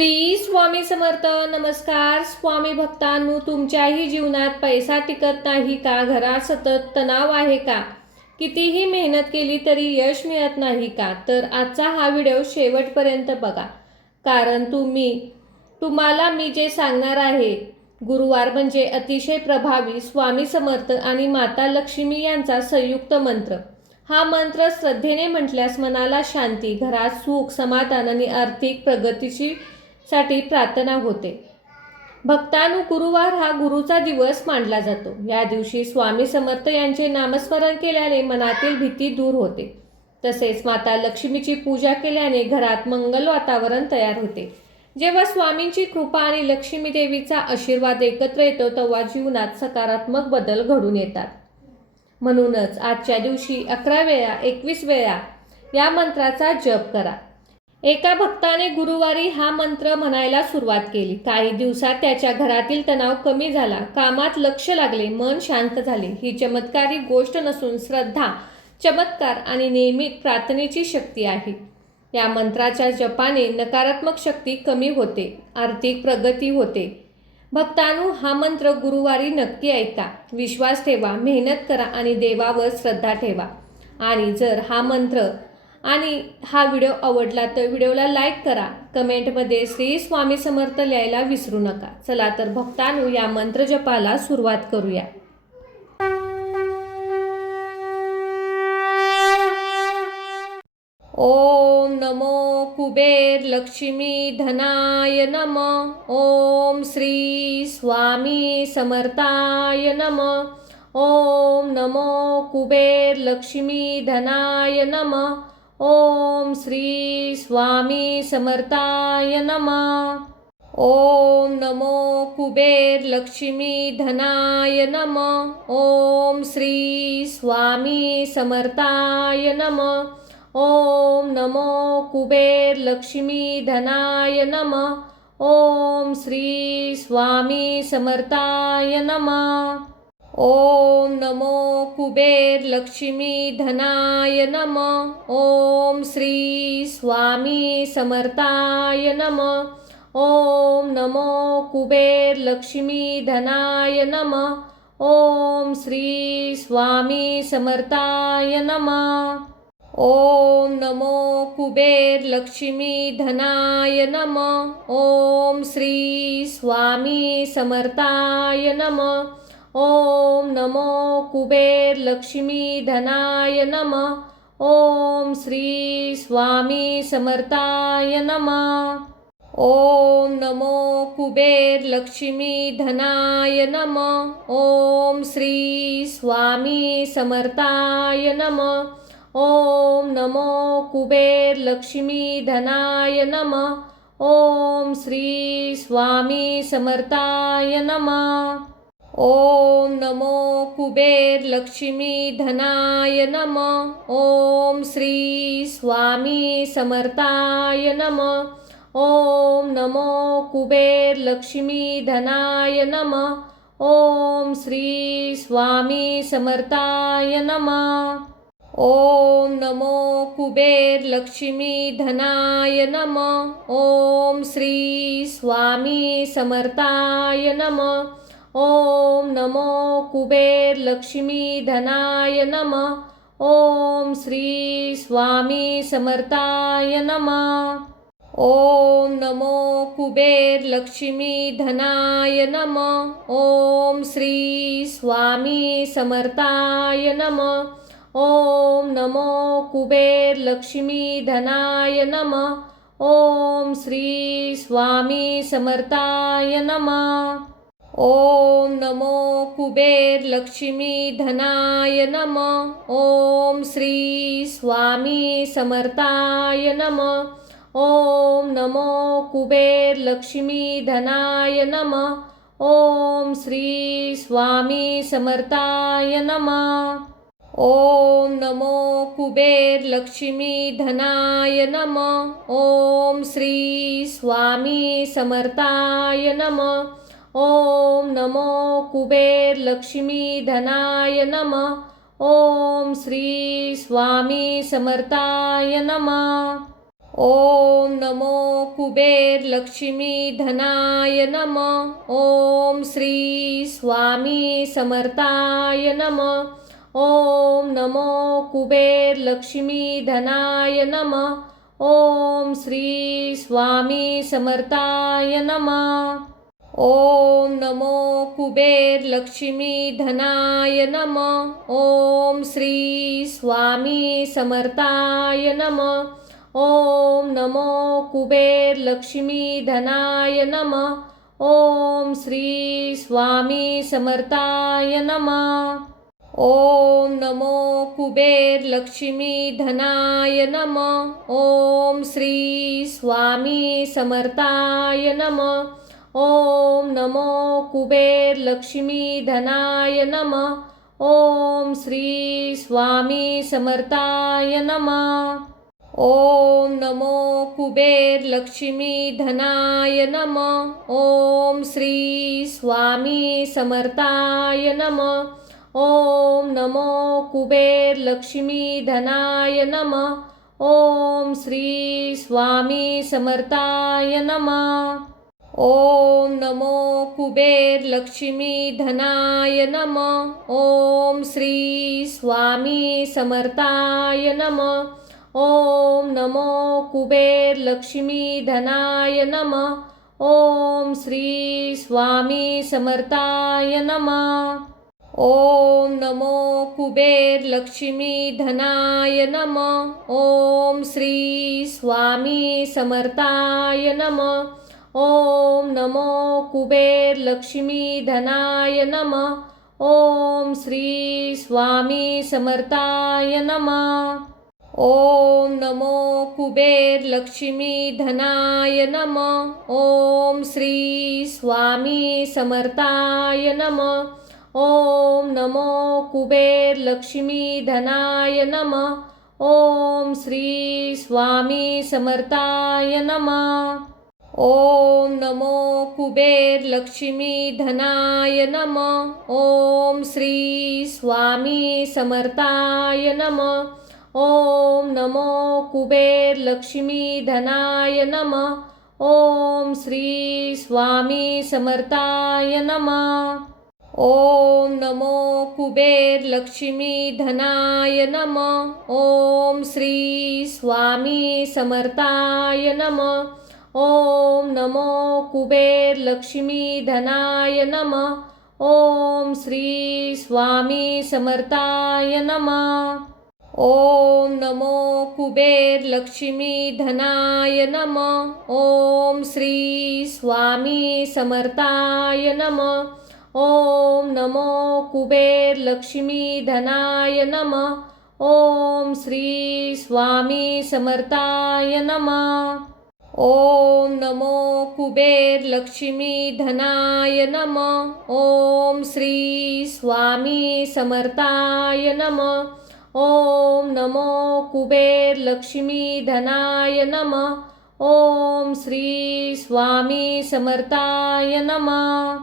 श्री स्वामी समर्थ. नमस्कार स्वामी भक्तांनो, तुमच्याही जीवनात पैसा टिकत नाही का? घरात सतत तणाव आहे का? कितीही मेहनत केली तरी यश मिळत नाही का? तर आजचा हा व्हिडिओ शेवटपर्यंत बघा, कारण तुम्हाला मी जे सांगणार आहे, गुरुवार म्हणजे अतिशय प्रभावी स्वामी समर्थ आणि माता लक्ष्मी यांचा संयुक्त मंत्र. हा मंत्र श्रद्धेने म्हटल्यास मनाला शांती, घरात सुख, समाधान आणि आर्थिक प्रगतीची साठी प्रार्थना होते. भक्तांनो, गुरुवार हा गुरुचा दिवस मानला जातो. या दिवशी स्वामी समर्थ यांचे नामस्मरण केल्याने मनातील भीती दूर होते. तसेच माता लक्ष्मीची पूजा केल्याने घरात मंगल वातावरण तयार होते. जेव्हा स्वामींची कृपा आणि लक्ष्मी देवीचा आशीर्वाद एकत्र येतो तेव्हा जीवनात सकारात्मक बदल घडून येतात. म्हणूनच आजच्या दिवशी 11 वेळा 21 वेळा या मंत्राचा जप करा. एका भक्ताने गुरुवारी हा मंत्र म्हणायला सुरुवात केली. काही दिवसात त्याच्या घरातील तणाव कमी झाला, कामात लक्ष लागले, मन शांत झाले. ही चमत्कारिक गोष्ट नसून श्रद्धा, चमत्कार आणि नियमित प्रार्थनेची शक्ती आहे. या मंत्राच्या जपाने नकारात्मक शक्ती कमी होते, आर्थिक प्रगती होते. भक्तांनो, हा मंत्र गुरुवारी नक्की ऐका, विश्वास ठेवा, मेहनत करा आणि देवावर श्रद्धा ठेवा. आणि जर हा मंत्र आणि हा व्हिडिओ आवडला तर व्हिडिओला लाईक करा, कमेंटमध्ये श्री स्वामी समर्थ लिहायला विसरू नका. चला तर भक्तांनो, या मंत्र जपाला सुरुवात करूया. ओम नमो कुबेर लक्ष्मी धनाय नमः. ओम श्री स्वामी समर्थाय नमः. ओम नमो कुबेर लक्ष्मी धनाय नमः. ओम श्री स्वामी समर्थाय नमः. ओम नमो कुबेर लक्ष्मी धनाय नमः. ओम श्री स्वामी समर्थाय नमः. ओम नमो कुबेर लक्ष्मी धनाय नमः. ओम श्री स्वामी समर्थाय नमः. ओम नमो कुबेर लक्ष्मी धनाय नमः. ओम श्री स्वामी समर्थाय नमः. ओम नमो कुबेर लक्ष्मी धनाय नमः. ओम श्री स्वामी समर्थाय नमः. ओम नमो कुबेर लक्ष्मी धनाय नमः. ओम श्री स्वामी समर्थाय नमः. ओम नमो कुबेर लक्ष्मी धनाय नमः. ओम श्री स्वामी समर्थाय नमः. ओम नमो कुबेर लक्ष्मी धनाय नमः. ओम श्री स्वामी समर्थाय नमः. ओम नमो कुबेर लक्ष्मी धनाय नमः. ओम श्री स्वामी समर्थाय नमः. ओम नमो कुबेर लक्ष्मी धनाय नमः. ओम श्री स्वामी समर्थाय नमः. ओम नमो कुबेर लक्ष्मी धनाय नमः. ओम श्री स्वामी समर्थाय नमः. ओम नमो कुबेर लक्ष्मी धनाय नमः. ओम श्री स्वामी समर्थाय नमः. ओम नमो कुबेर लक्ष्मी धनाय नमः. ओम श्री स्वामी समर्थाय नमः. ओम नमो कुबेर लक्ष्मी धनाय नमः. ओम श्री स्वामी समर्थाय नमः. ओम नमो कुबेर लक्ष्मी धनाय नमः. ओम श्री स्वामी समर्थाय नमः. ओम नमो कुबेर लक्ष्मी धनाय नमः. ओम श्री स्वामी समर्थाय नमः. ओम नमो कुबेर लक्ष्मी धनाय नमः. ओम श्री स्वामी समर्थाय नमः. ओम नमो कुबेर लक्ष्मी धनाय नमः. ओम श्री स्वामी समर्थाय नमः. ओम नमो कुबेर लक्ष्मी धनाय नमः. ओम श्री स्वामी समर्थाय नमः. ओम नमो कुबेर लक्ष्मी धनाय नमः. ओम श्री स्वामी समर्थाय नमः. ओम नमो कुबेर लक्ष्मी धनाय नमः. ओम श्री स्वामी समर्थाय नमः. ओम नमो कुबेर लक्ष्मी धनाय नमः. ओम श्री स्वामी समर्थाय नमः. ओम नमो कुबेर लक्ष्मी धनाय नमः. ओम श्री स्वामी समर्थाय नमः. ओम नमो कुबेर लक्ष्मी धनाय नमः. ओम श्री स्वामी समर्थाय नमः. ओम नमो कुबेर लक्ष्मी धनाय नमः. ओम श्री स्वामी समर्थाय नमः. ओम नमो कुबेर लक्ष्मी धनाय नमः. ओम श्री स्वामी समर्थाय नमः. ओम नमो कुबेर लक्ष्मी धनाय नमः. ओम श्री स्वामी समर्थाय नमः. ओम नमो कुबेर लक्ष्मी धनाय नमः. ओम श्री स्वामी समर्थाय नमः. ओम नमो कुबेर लक्ष्मी धनाय नमः. ओम श्री स्वामी समर्थाय नमः. ओम नमो कुबेर लक्ष्मी धनाय नमः. ओम श्री स्वामी समर्थाय नमः. ओम नमो कुबेर लक्ष्मी धनाय नमः. ओम श्री स्वामी समर्थाय नमः. ओम नमो कुबेर लक्ष्मी धनाय नमः. ओम श्री स्वामी समर्थाय नमः. ओम नमो कुबेर लक्ष्मी धनाय नमः. ओम श्री स्वामी समर्थाय नमः. ओम नमो कुबेर लक्ष्मी धनाय नमः. ओम श्री स्वामी समर्थाय नमः. ओम नमो कुबेर लक्ष्मी धनाय नमः. ओम श्री स्वामी समर्थाय नमः. ओम नमो कुबेर लक्ष्मी धनाय नमः. ओम श्री स्वामी समर्थाय नमः. ओम नमो कुबेर लक्ष्मी धनाय नमः. ओम श्री स्वामी समर्थाय नमः. ओम नमो कुबेर लक्ष्मी धनाय नमः. ओम श्री स्वामी समर्थाय नमः. ओम नमो कुबेर लक्ष्मी धनाय नमः. ओम श्री स्वामी समर्थाय नमः. ओम नमो कुबेर लक्ष्मी धनाय नमः. ओम श्री स्वामी समर्थाय नमः. ओम नमो कुबेर लक्ष्मी धनाय नमः. ओम श्री स्वामी समर्थाय नमः.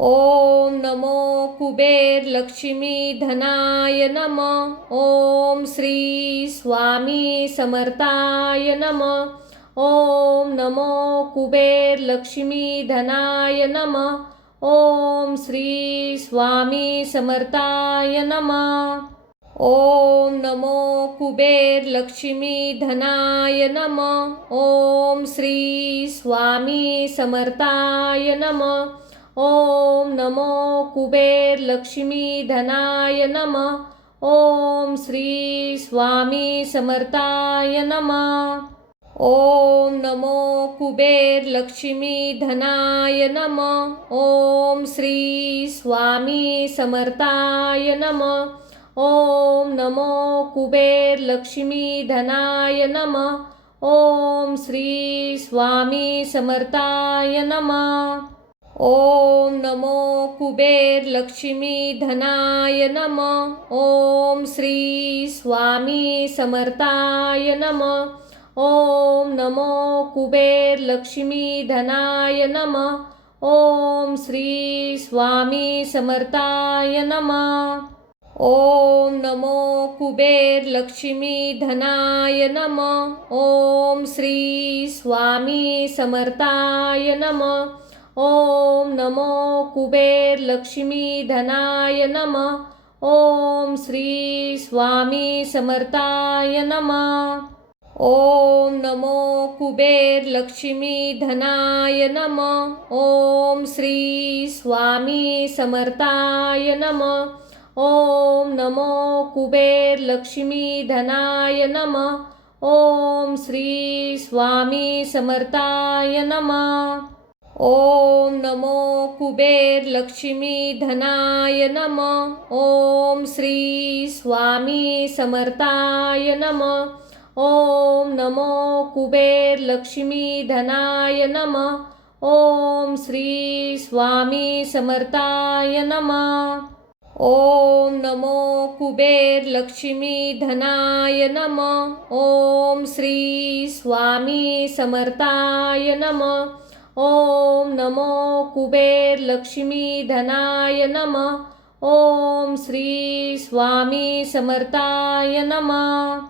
ओम नमो कुबेर लक्ष्मी धनाय नमः. ओम श्री स्वामी समर्थाय नमः. ओम नमो कुबेर लक्ष्मी धनाय नमः. ओम श्री स्वामी समर्थाय नमः. ओम नमो कुबेर लक्ष्मी धनाय नमः. ओम श्री स्वामी समर्थाय नमः. ओम नमो कुबेर लक्ष्मी धनाय नमः. ओम श्री स्वामी समर्थाय नमः. ओम नमो कुबेर लक्ष्मी धनाय नमः. ओम श्री स्वामी समर्थाय नमः. ओम नमो कुबेर लक्ष्मी धनाय नमः. ओम श्री स्वामी समर्थाय नमः. ओम नमो कुबेर लक्ष्मी धनाय नमः. ओम श्री स्वामी समर्थाय नमः. ओम नमो कुबेर लक्ष्मी धनाय नमः. ओम श्री स्वामी समर्थाय नमः. ओम नमो कुबेर लक्ष्मी धनाय नमः। ओम श्री स्वामी समर्थाय नमः। ओम नमो कुबेर लक्ष्मी धनाय नमः। ओम श्री स्वामी समर्थाय नमः। ओम नमो कुबेर लक्ष्मी धनाय नमः। ओम श्री स्वामी समर्थाय नमः। ओम नमो कुबेर लक्ष्मी धनाय नमः। ओम श्री स्वामी समर्थाय नमः। ओम नमो कुबेर लक्ष्मी धनाय नमः। ओम श्री स्वामी समर्थाय नमः। ओम नमो कुबेर लक्ष्मी धनाय नमः। ओम श्री स्वामी समर्थाय नमः। ओम नमो कुबेर लक्ष्मी धनाय नमः। ओम श्री स्वामी समर्थाय नमः। ओम नमो कुबेर लक्ष्मी धनाय नमः। ओम श्री स्वामी समर्थाय नमः।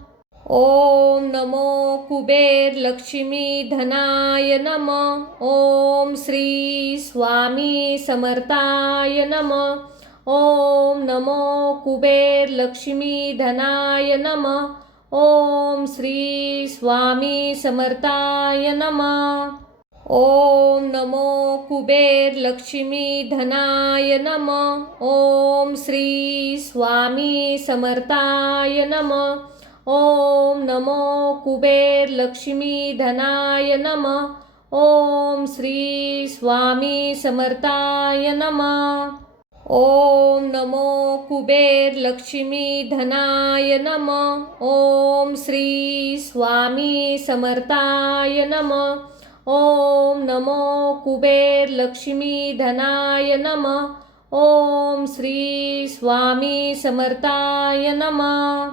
ओम नमो कुबेर लक्ष्मी धनाय नमः। ओम श्री स्वामी समर्थाय नमः। ओम नमो कुबेर लक्ष्मी धनाय नमः। ओम श्री स्वामी समर्थाय नमः। ओम नमो कुबेर लक्ष्मी धनाय नमः। ओम श्री स्वामी समर्थाय नमः। ओम नमो कुबेर लक्ष्मी धनाय नमः। ओम श्री स्वामी समर्थाय नमः। ओम नमो कुबेर लक्ष्मी धनाय नमः। ओम श्री स्वामी समर्थाय नमः। ओम नमो कुबेर लक्ष्मी धनाय नमः। ओम श्री स्वामी समर्थाय नमः।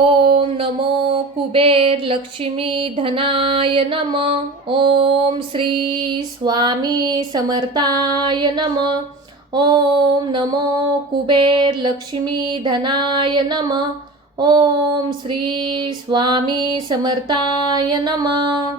ओम नमो कुबेर लक्ष्मी धनाय नमः। ओम श्री स्वामी समर्थाय नमः। ओम नमो कुबेर लक्ष्मी धनाय नमः। ओम श्री स्वामी समर्थाय नमः।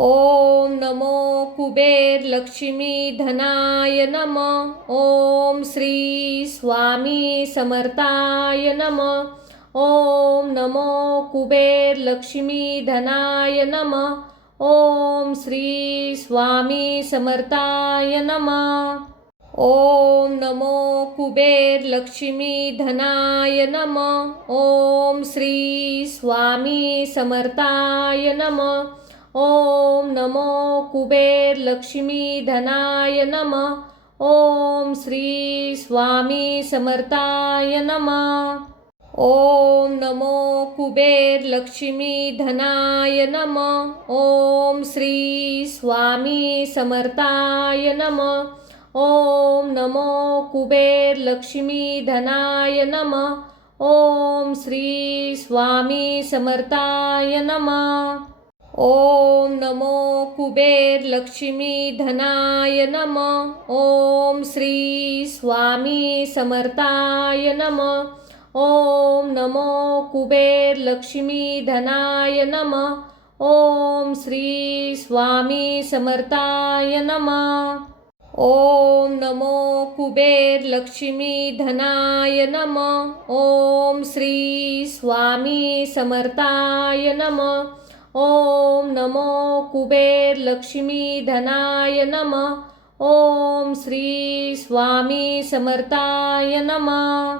ओम नमो कुबेर लक्ष्मी धनाय नमः। ओम श्री स्वामी समर्थाय नमः। ओम नमो कुबेर लक्ष्मी धनाय नमः। ओम श्री स्वामी समर्थाय नमः। ओम नमो कुबेर लक्ष्मी धनाय नमः। ओम श्री स्वामी समर्थाय नमः। ओम नमो कुबेर लक्ष्मी धनाय नमः। ओम श्री स्वामी समर्थाय नमः। ओम नमो कुबेर लक्ष्मी धनाय नमः। ओम श्री स्वामी समर्थाय नमः। ओम नमो कुबेर लक्ष्मी धनाय नमः। ओम श्री स्वामी समर्थाय नमः। ओम नमो कुबेर लक्ष्मी धनाय नमः। ओम श्री स्वामी समर्थाय नमः। ओम नमो कुबेर लक्ष्मी धनाय नमः। ओम श्री स्वामी समर्थाय नमः। ओम नमो कुबेर लक्ष्मी धनाय नमः। ओम श्री स्वामी समर्थाय नमः। ओम नमो कुबेर लक्ष्मी धनाय नमः। ओम श्री स्वामी समर्थाय नमः।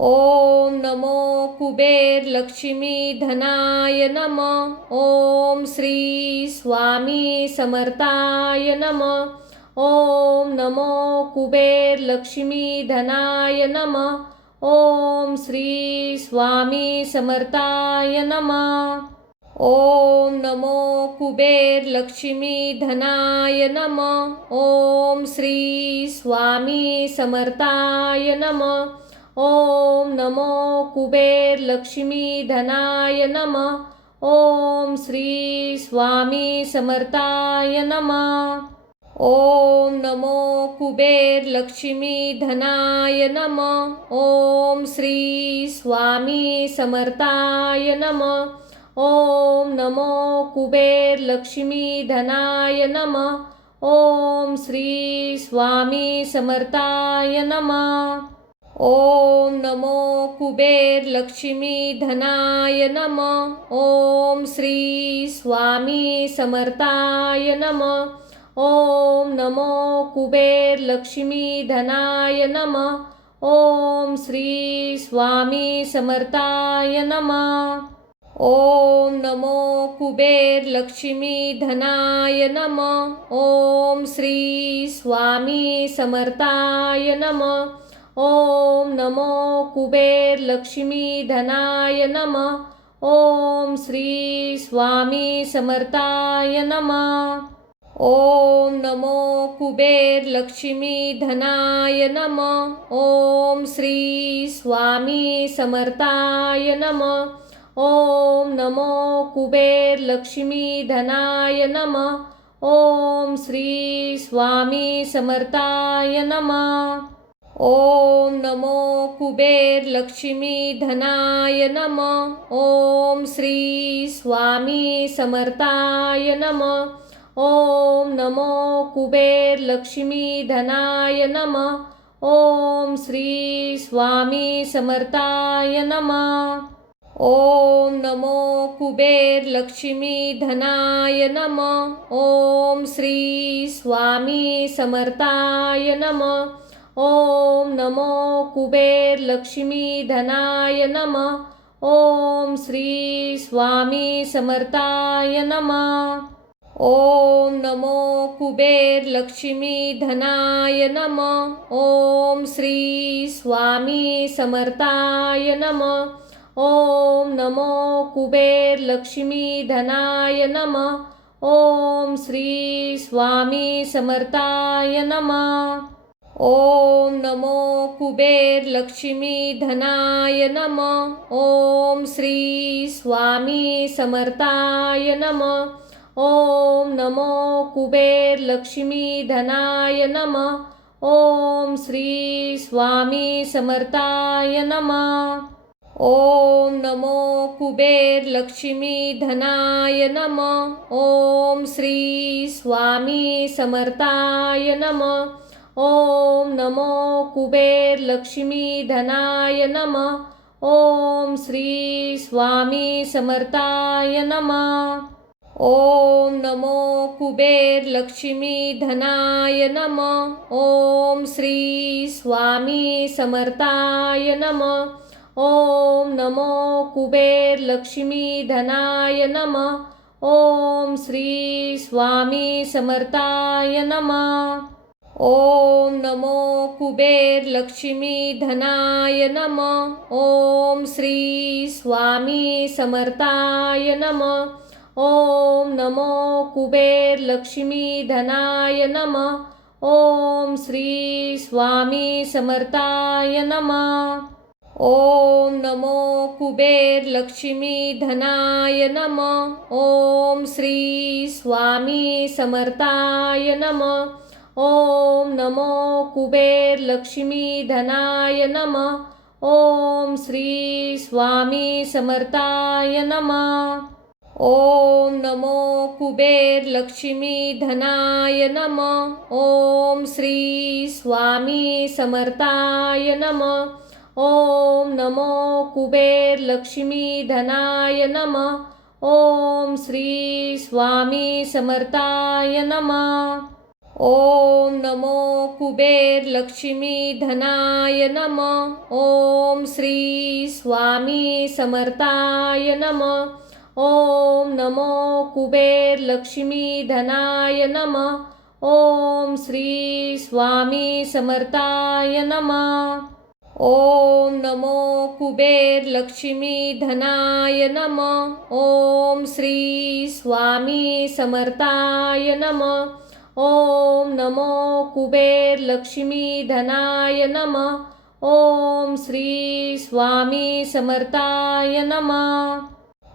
ओम नमो कुबेर लक्ष्मी धनाय नमः। ओम श्री स्वामी समर्थाय नमः। ओम नमो कुबेर लक्ष्मी धनाय नमः। ओम श्री स्वामी समर्थाय नमः। ओम नमो कुबेर लक्ष्मी धनाय नमः। ओम श्री स्वामी समर्थाय नमः। ओम नमो कुबेर लक्ष्मी धनाय नमः। ओम श्री स्वामी समर्थाय नमः। ओम नमो कुबेर लक्ष्मी धनाय नमः। ओम श्री स्वामी समर्थाय नमः। ओम नमो कुबेर लक्ष्मी धनाय नमः। ओम श्री स्वामी समर्थाय नमः। ओम नमो कुबेर लक्ष्मी धनाय नमः। ओम श्री स्वामी समर्थाय नमः। ओम नमो कुबेर लक्ष्मी धनाय नमः। ओम श्री स्वामी समर्थाय नमः। ओम नमो कुबेर लक्ष्मी धनाय नमः। ओम श्री स्वामी समर्थाय नमः। ओम नमो कुबेर लक्ष्मी धनाय नमः। ओम श्री स्वामी समर्थाय नमः। ओम नमो कुबेर लक्ष्मी धनाय नमः। ओम श्री स्वामी समर्थाय नमः। ओम नमो कुबेर लक्ष्मी धनाय नमः। ओम श्री स्वामी समर्थाय नमः। ओम नमो कुबेर लक्ष्मी धनाय नमः। ओम श्री स्वामी समर्थाय नमः। ओम नमो कुबेर लक्ष्मी धनाय नमः। ओम श्री स्वामी समर्थाय नमः। ओम नमो कुबेर लक्ष्मी धनाय नमः। ओम श्री स्वामी समर्थाय नमः। ओम नमो कुबेर लक्ष्मी धनाय नमः। ओम श्री स्वामी समर्थाय नमः। ओम नमो कुबेर लक्ष्मी धनाय नमः। ओम श्री स्वामी समर्थाय नमः। ओम नमो कुबेर लक्ष्मी धनाय नमः। ओम श्री स्वामी समर्थाय नमः। ओम नमो कुबेर लक्ष्मी धनाय नमः। ओम श्री स्वामी समर्थाय नमः। ओम नमो कुबेर लक्ष्मी धनाय नमः। ओम श्री स्वामी समर्थाय नमः। ओम नमो कुबेर लक्ष्मी धनाय नमः। ओम श्री स्वामी समर्थाय नमः। ओम नमो कुबेर लक्ष्मी धनाय नमः। ओम श्री स्वामी समर्थाय नमः। ओम नमो कुबेर लक्ष्मी धनाय नमः। ओम श्री स्वामी समर्थाय नमः। ओम नमो कुबेर लक्ष्मी धनाय नमः। ओम श्री स्वामी समर्थाय नमः। ओम नमो कुबेर लक्ष्मी धनाय नमः। ओम श्री स्वामी समर्थाय नमः। ओम नमो कुबेर लक्ष्मी धनाय नमः। ओम श्री स्वामी समर्थाय नमः। ओम नमो कुबेर लक्ष्मी धनाय नमः। ओम श्री स्वामी समर्थाय नमः। ओम नमो कुबेर लक्ष्मी धनाय नमः। ओम श्री स्वामी समर्थाय नमः। ओम नमो कुबेर लक्ष्मी धनाय नमः। ओम श्री स्वामी समर्थाय नमः। ओम नमो कुबेर लक्ष्मी धनाय नमः। ओम श्री स्वामी समर्थाय नमः। ओम नमो कुबेर लक्ष्मी धनाय नमः। ओम श्री स्वामी समर्थाय नमः। ओम नमो कुबेर लक्ष्मी धनाय नमः। ओम श्री स्वामी समर्थाय नमः। ओम नमो कुबेर लक्ष्मी धनाय नमः। ओम श्री स्वामी समर्थाय नमः। ओम नमो कुबेर लक्ष्मी धनाय नमः। ओम श्री स्वामी समर्थाय नमः।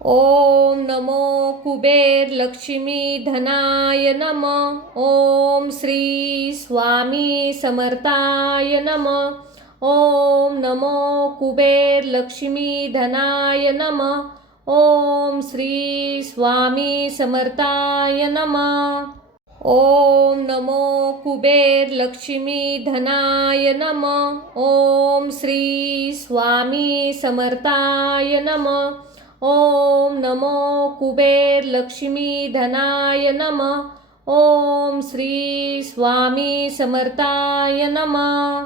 ओम नमो कुबेर लक्ष्मी धनाय नमः। ओम श्री स्वामी समर्थाय नमः। ओम नमो कुबेर लक्ष्मी धनाय नमः। ओम श्री स्वामी समर्थाय नमः। ओम नमो कुबेर लक्ष्मी धनाय नमः। ओम श्री स्वामी समर्थाय नमः। ओम नमो कुबेर लक्ष्मी धनाय नमः। ओम श्री स्वामी समर्थाय नमः।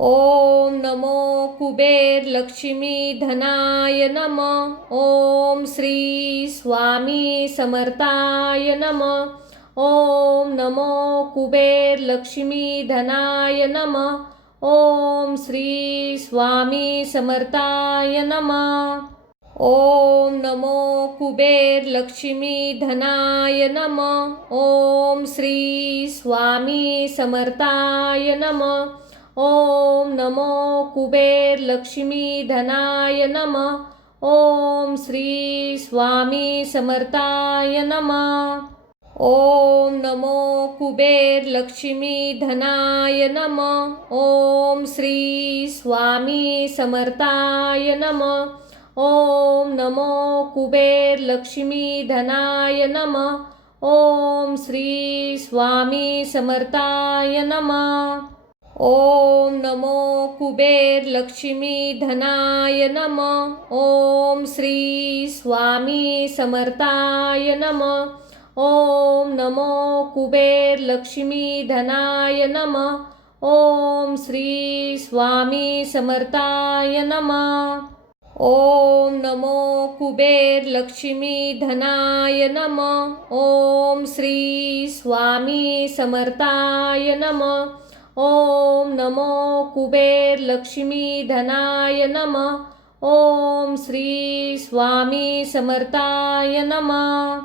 ओम नमो कुबेर लक्ष्मी धनाय नमः। ओम श्री स्वामी समर्थाय नमः। ओम नमो कुबेर लक्ष्मी धनाय नमः। ओम श्री स्वामी समर्थाय नमः। ओम नमो कुबेर लक्ष्मी धनाय नमः। ओम श्री स्वामी समर्थाय नमः। ओम नमो कुबेर लक्ष्मी धनाय नमः। ओम श्री स्वामी समर्थाय नमः। ओम नमो कुबेर लक्ष्मी धनाय नमः। ओम श्री स्वामी समर्थाय नमः। ओम नमो कुबेर लक्ष्मी धनाय नमः। ओम श्री स्वामी समर्थाय नमः। ओम नमो कुबेर लक्ष्मी धनाय नमः। ओम श्री स्वामी समर्थाय नमः। ओम नमो कुबेर लक्ष्मी धनाय नमः। ओम श्री स्वामी समर्थाय नमः। ओम नमो कुबेर लक्ष्मी धनाय नमः। ओम श्री स्वामी समर्थाय नमः। ओम नमो कुबेर लक्ष्मी धनाय नमः। ओम श्री स्वामी समर्थाय नमः।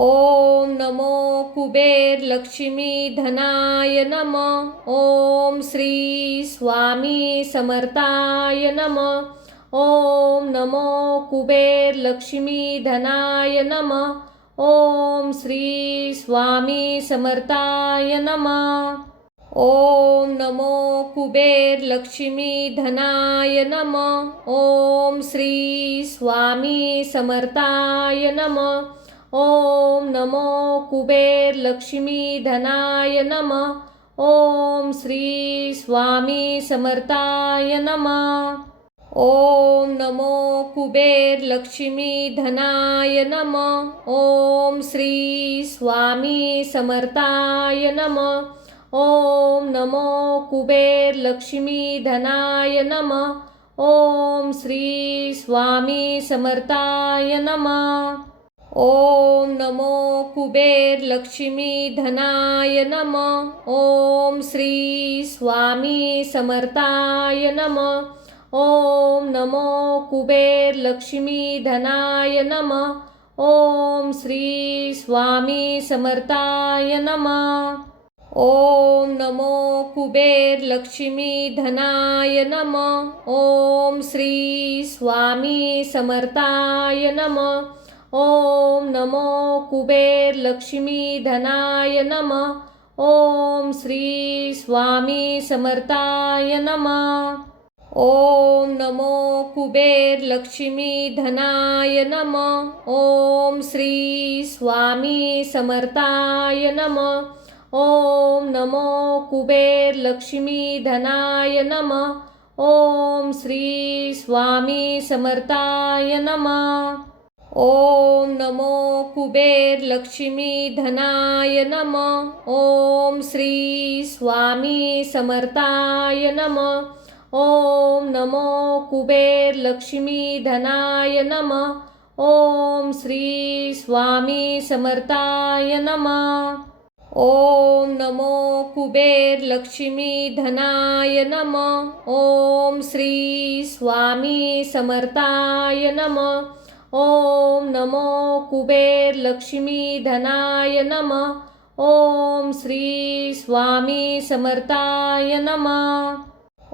ओम नमो कुबेर लक्ष्मी धनाय नमः। ओम श्री स्वामी समर्थाय नमः। ओम नमो कुबेर लक्ष्मी धनाय नमः। ओम श्री स्वामी समर्थाय नमः। ओम नमो कुबेर लक्ष्मी धनाय नमः। ओम श्री स्वामी समर्थाय नमः। ओम नमो कुबेर लक्ष्मी धनाय नमः। ओम श्री स्वामी समर्थाय नमः। ओम नमो कुबेर लक्ष्मी धनाय नमः। ओम श्री स्वामी समर्थाय नमः। ओम नमो कुबेर लक्ष्मी धनाय नमः। ओम श्री स्वामी समर्थाय नमः। ओम नमो कुबेर लक्ष्मी धनाय नमः। ओम श्री स्वामी समर्थाय नमः। ओम नमो कुबेर लक्ष्मी धनाय नमः। ओम श्री स्वामी समर्थाय नमः। ओम नमो कुबेर लक्ष्मी धनाय नमः। ओम श्री स्वामी समर्थाय नमः। ओम नमो कुबेर लक्ष्मी धनाय नमः। ओम श्री स्वामी समर्थाय नमः। ओम नमो कुबेर लक्ष्मी धनाय नमः। ओम श्री स्वामी समर्थाय नमः। ओम नमो कुबेर लक्ष्मी धनाय नमः। ओम श्री स्वामी समर्थाय नमः। ओम नमो कुबेर लक्ष्मी धनाय नमः। ओम श्री स्वामी समर्थाय नमः। ओम नमो कुबेर लक्ष्मी धनाय नमः। ओम श्री स्वामी समर्थाय नमः। ओम नमो कुबेर लक्ष्मी धनाय नमः। ओम श्री स्वामी समर्थाय नमः। ओम नमो कुबेर लक्ष्मी धनाय नमः। ओम श्री स्वामी समर्थाय नमः।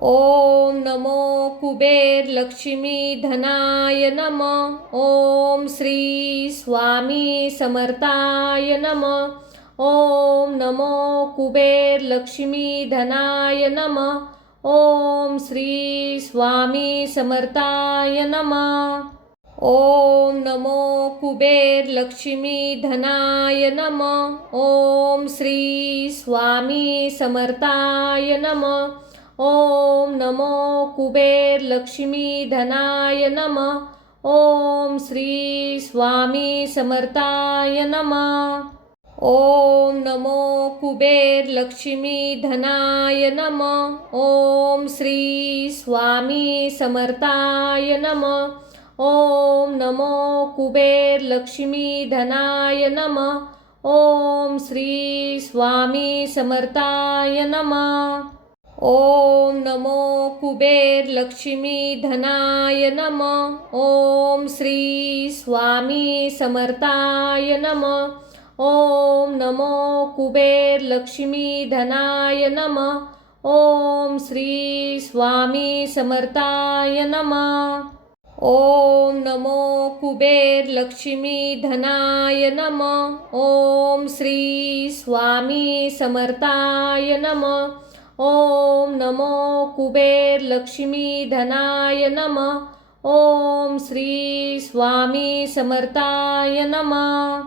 ओम नमो कुबेर लक्ष्मी धनाय नमः। ओम श्री स्वामी समर्थाय नमः। ओम नमो कुबेर लक्ष्मी धनाय नमः। ओम श्री स्वामी समर्थाय नमः। ओम नमो कुबेर लक्ष्मी धनाय नमः। ओम श्री स्वामी समर्थाय नमः। ओम नमो कुबेर लक्ष्मी धनाय नमः। ओम श्री स्वामी समर्थाय नमः। ओम नमो कुबेर लक्ष्मी धनाय नमः। ओम श्री स्वामी समर्थाय नमः। ओम नमो कुबेर लक्ष्मी धनाय नमः। ओम श्री स्वामी समर्थाय नमः। ओम नमो कुबेर लक्ष्मी धनाय नमः। ओम श्री स्वामी समर्थाय नमः। ओम नमो कुबेर लक्ष्मी धनाय नमः। ओम श्री स्वामी समर्थाय नमः। ओम नमो कुबेर लक्ष्मी धनाय नमः। ओम श्री स्वामी समर्थाय नमः। ओम नमो कुबेर लक्ष्मी धनाय नमः। ओम श्री स्वामी समर्थाय नमः।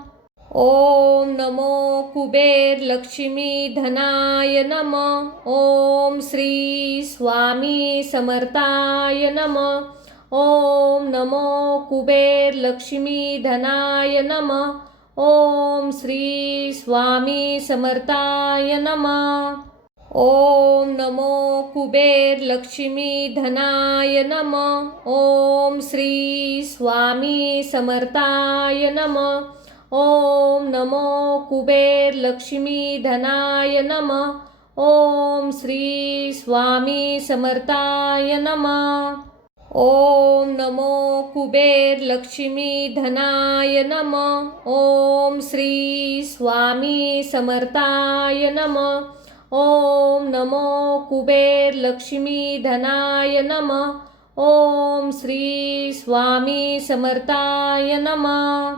ओम नमो कुबेर लक्ष्मी धनाय नमः। ओम श्री स्वामी समर्थाय नमः। ओम नमो कुबेर लक्ष्मी धनाय नमः। ओम श्री स्वामी समर्थाय नमः। ओम नमो कुबेर लक्ष्मी धनाय नमः। ओम श्री स्वामी समर्थाय नमः। ओम नमो कुबेर लक्ष्मी धनाय नमः। ओम श्री स्वामी समर्थाय नमः। ओम नमो कुबेर लक्ष्मी धनाय नमः। ओम श्री स्वामी समर्थाय नमः। ओम नमो कुबेर लक्ष्मी धनाय नमः। ओम श्री स्वामी समर्थाय नमः।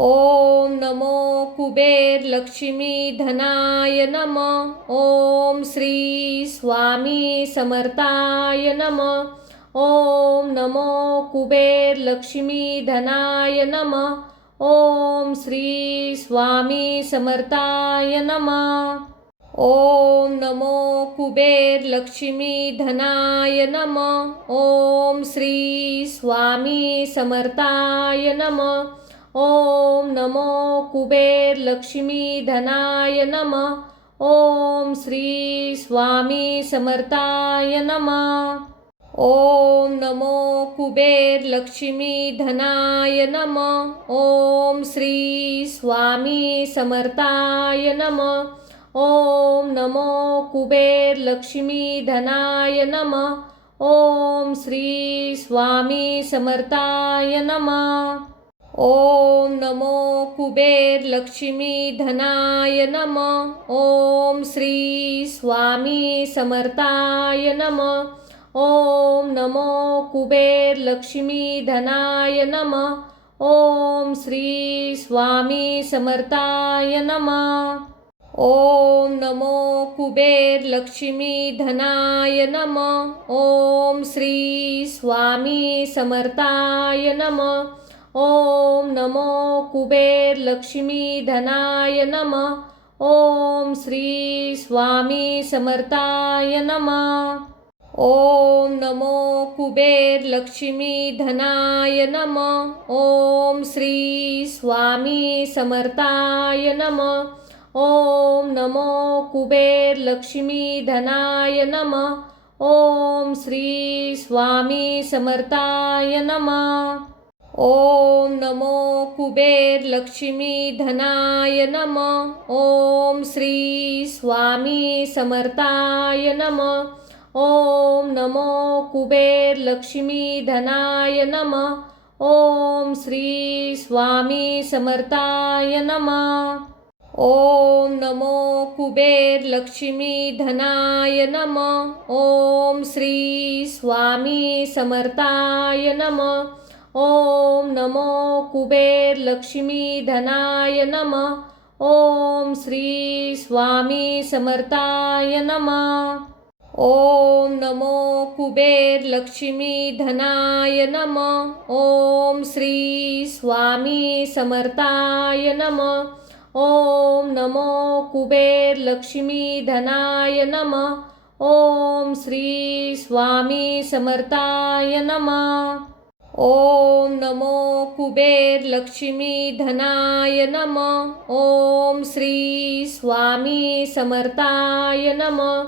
ओम नमो कुबेर लक्ष्मी धनाय नमः। ओम श्री स्वामी समर्थाय नमः। ओम नमो कुबेर लक्ष्मी धनाय नमः। ओम श्री स्वामी समर्थाय नमः। ओम नमो कुबेर लक्ष्मी धनाय नमः। ओम श्री स्वामी समर्थाय नमः। ओम नमो कुबेर लक्ष्मी धनाय नमः। ओम श्री स्वामी समर्थाय नमः। ओम नमो कुबेर लक्ष्मी धनाय नमः। ओम श्री स्वामी समर्थाय नमः। ओम नमो कुबेर लक्ष्मी धनाय नमः। ओम श्री स्वामी समर्थाय नमः। ओम नमो कुबेर लक्ष्मी धनाय नमः। ओम श्री स्वामी समर्थाय नमः। ओम नमो कुबेर लक्ष्मी धनाय नमः। ओम श्री स्वामी समर्थाय नमः। ओम नमो कुबेर लक्ष्मी धनाय नमः। ओम श्री स्वामी समर्थाय नमः। ओम नमो कुबेर लक्ष्मी धनाय नमः। ओम श्री स्वामी समर्थाय नमः। ओम नमो कुबेर लक्ष्मी धनाय नमः। ओम श्री स्वामी समर्थाय नमः। ओम नमो कुबेर लक्ष्मी धनाय नमः। ओम श्री स्वामी समर्थाय नमः। ओम नमो कुबेर लक्ष्मी धनाय नमः। ओम श्री स्वामी समर्थाय नमः। ओम नमो कुबेर लक्ष्मी धनाय नमः। ओम श्री स्वामी समर्थाय नमः। ओम नमो कुबेर लक्ष्मी धनाय नमः। ओम श्री स्वामी समर्थाय नमः। ओम नमो कुबेर लक्ष्मी धनाय नमः। ओम श्री स्वामी समर्थाय नमः। ओम नमो कुबेर लक्ष्मी धनाय नमः। ओम श्री स्वामी समर्थाय नमः। ओम नमो कुबेर लक्ष्मी धनाय नमः। ओम श्री स्वामी समर्थाय नमः। ओम नमो कुबेर लक्ष्मी धनाय नमः। ओम श्री स्वामी समर्थाय नमः।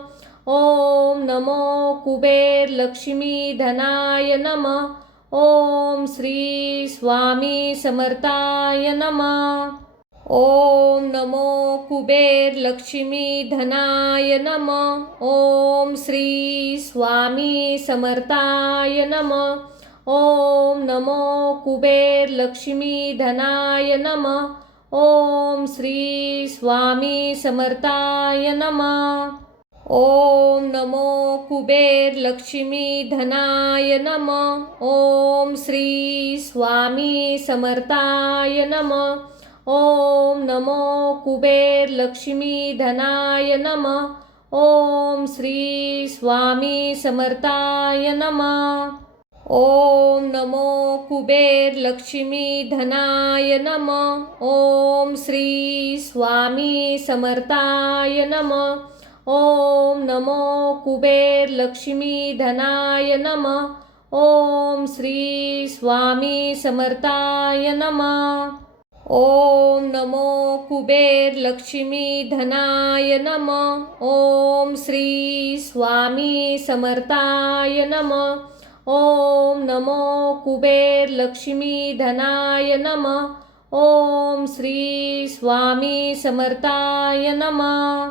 ओम नमो कुबेर लक्ष्मी धनाय नमः। ओम श्री स्वामी समर्थाय नमः। ओम नमो कुबेर लक्ष्मी धनाय नमः। ओम श्री स्वामी समर्थाय नमः। ओम नमो कुबेर लक्ष्मी धनाय नमः। ओम श्री स्वामी समर्थाय नमः। ओम नमो कुबेर लक्ष्मी धनाय नमः। ओम श्री स्वामी समर्थाय नमः। ओम नमो कुबेर लक्ष्मी धनाय नमः। ओम श्री स्वामी समर्थाय नमः। ओम नमो कुबेर लक्ष्मी धनाय नमः। ओम श्री स्वामी समर्थाय नमः। ओम नमो कुबेर लक्ष्मी धनाय नमः। ओम श्री स्वामी समर्थाय नमः। ओम नमो कुबेर लक्ष्मी धनाय नमः। ओम श्री स्वामी समर्थाय नमः। ओम नमो कुबेर लक्ष्मी धनाय नमः। ओम श्री स्वामी समर्थाय नमः।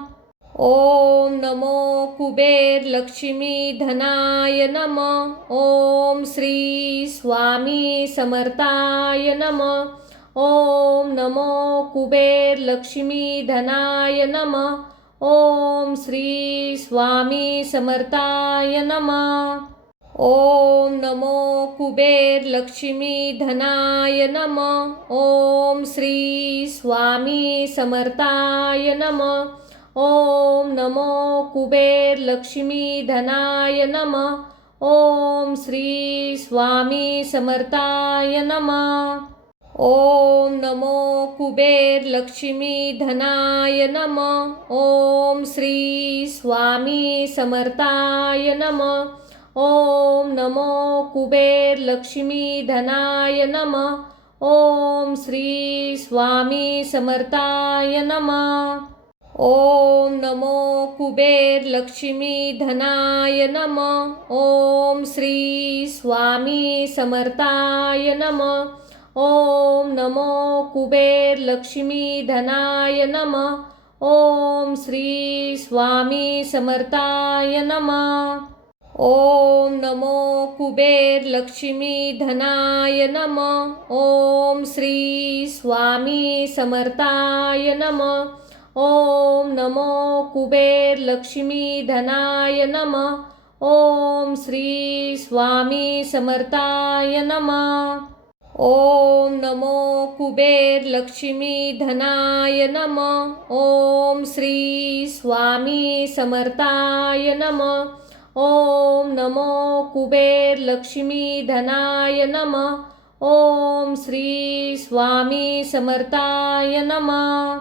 ओम नमो कुबेर लक्ष्मी धनाय नमः। ओम श्री स्वामी समर्थाय नमः। ओम नमो कुबेर लक्ष्मी धनाय नमः। ओम श्री स्वामी समर्थाय नमः। ओम नमो कुबेर लक्ष्मी धनाय नमः। ओम श्री स्वामी समर्थाय नमः। ओम नमो कुबेर लक्ष्मी धनाय नमः। ओम श्री स्वामी समर्थाय नमः। ओम नमो कुबेर लक्ष्मी धनाय नमः। ओम श्री स्वामी समर्थाय नमः। ओम नमो कुबेर लक्ष्मी धनाय नमः। ओम श्री स्वामी समर्थाय नमः। ओम नमो कुबेर लक्ष्मी धनाय नमः। ओम श्री स्वामी समर्थाय नमः। ओम नमो कुबेर लक्ष्मी धनाय नमः। ओम श्री स्वामी समर्थाय नमः। ओम नमो कुबेर लक्ष्मी धनाय नमः। ओम श्री स्वामी समर्थाय नमः। ओम नमो कुबेर लक्ष्मी धनाय नमः। ओम श्री स्वामी समर्थाय नमः। ओम नमो कुबेर लक्ष्मी धनाय नमः। ओम श्री स्वामी समर्थाय नमः। ओम नमो कुबेर लक्ष्मी धनाय नमः। ओम श्री स्वामी समर्थाय नमः।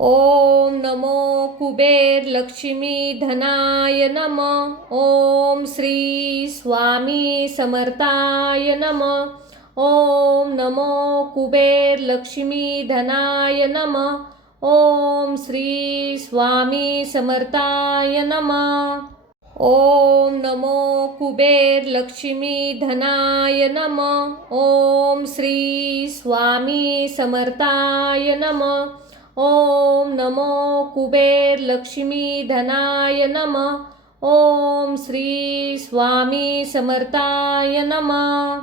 ओम नमो कुबेर लक्ष्मी धनाय नमः। ओम श्री स्वामी समर्थाय नमः। ओम नमो कुबेर लक्ष्मी धनाय नमः। ओम श्री स्वामी समर्थाय नमः। ओम नमो कुबेर लक्ष्मी धनाय नमः। ओम श्री स्वामी समर्थाय नमः। ओम नमो कुबेर लक्ष्मी धनाय नमः। ओम श्री स्वामी समर्थाय नमः।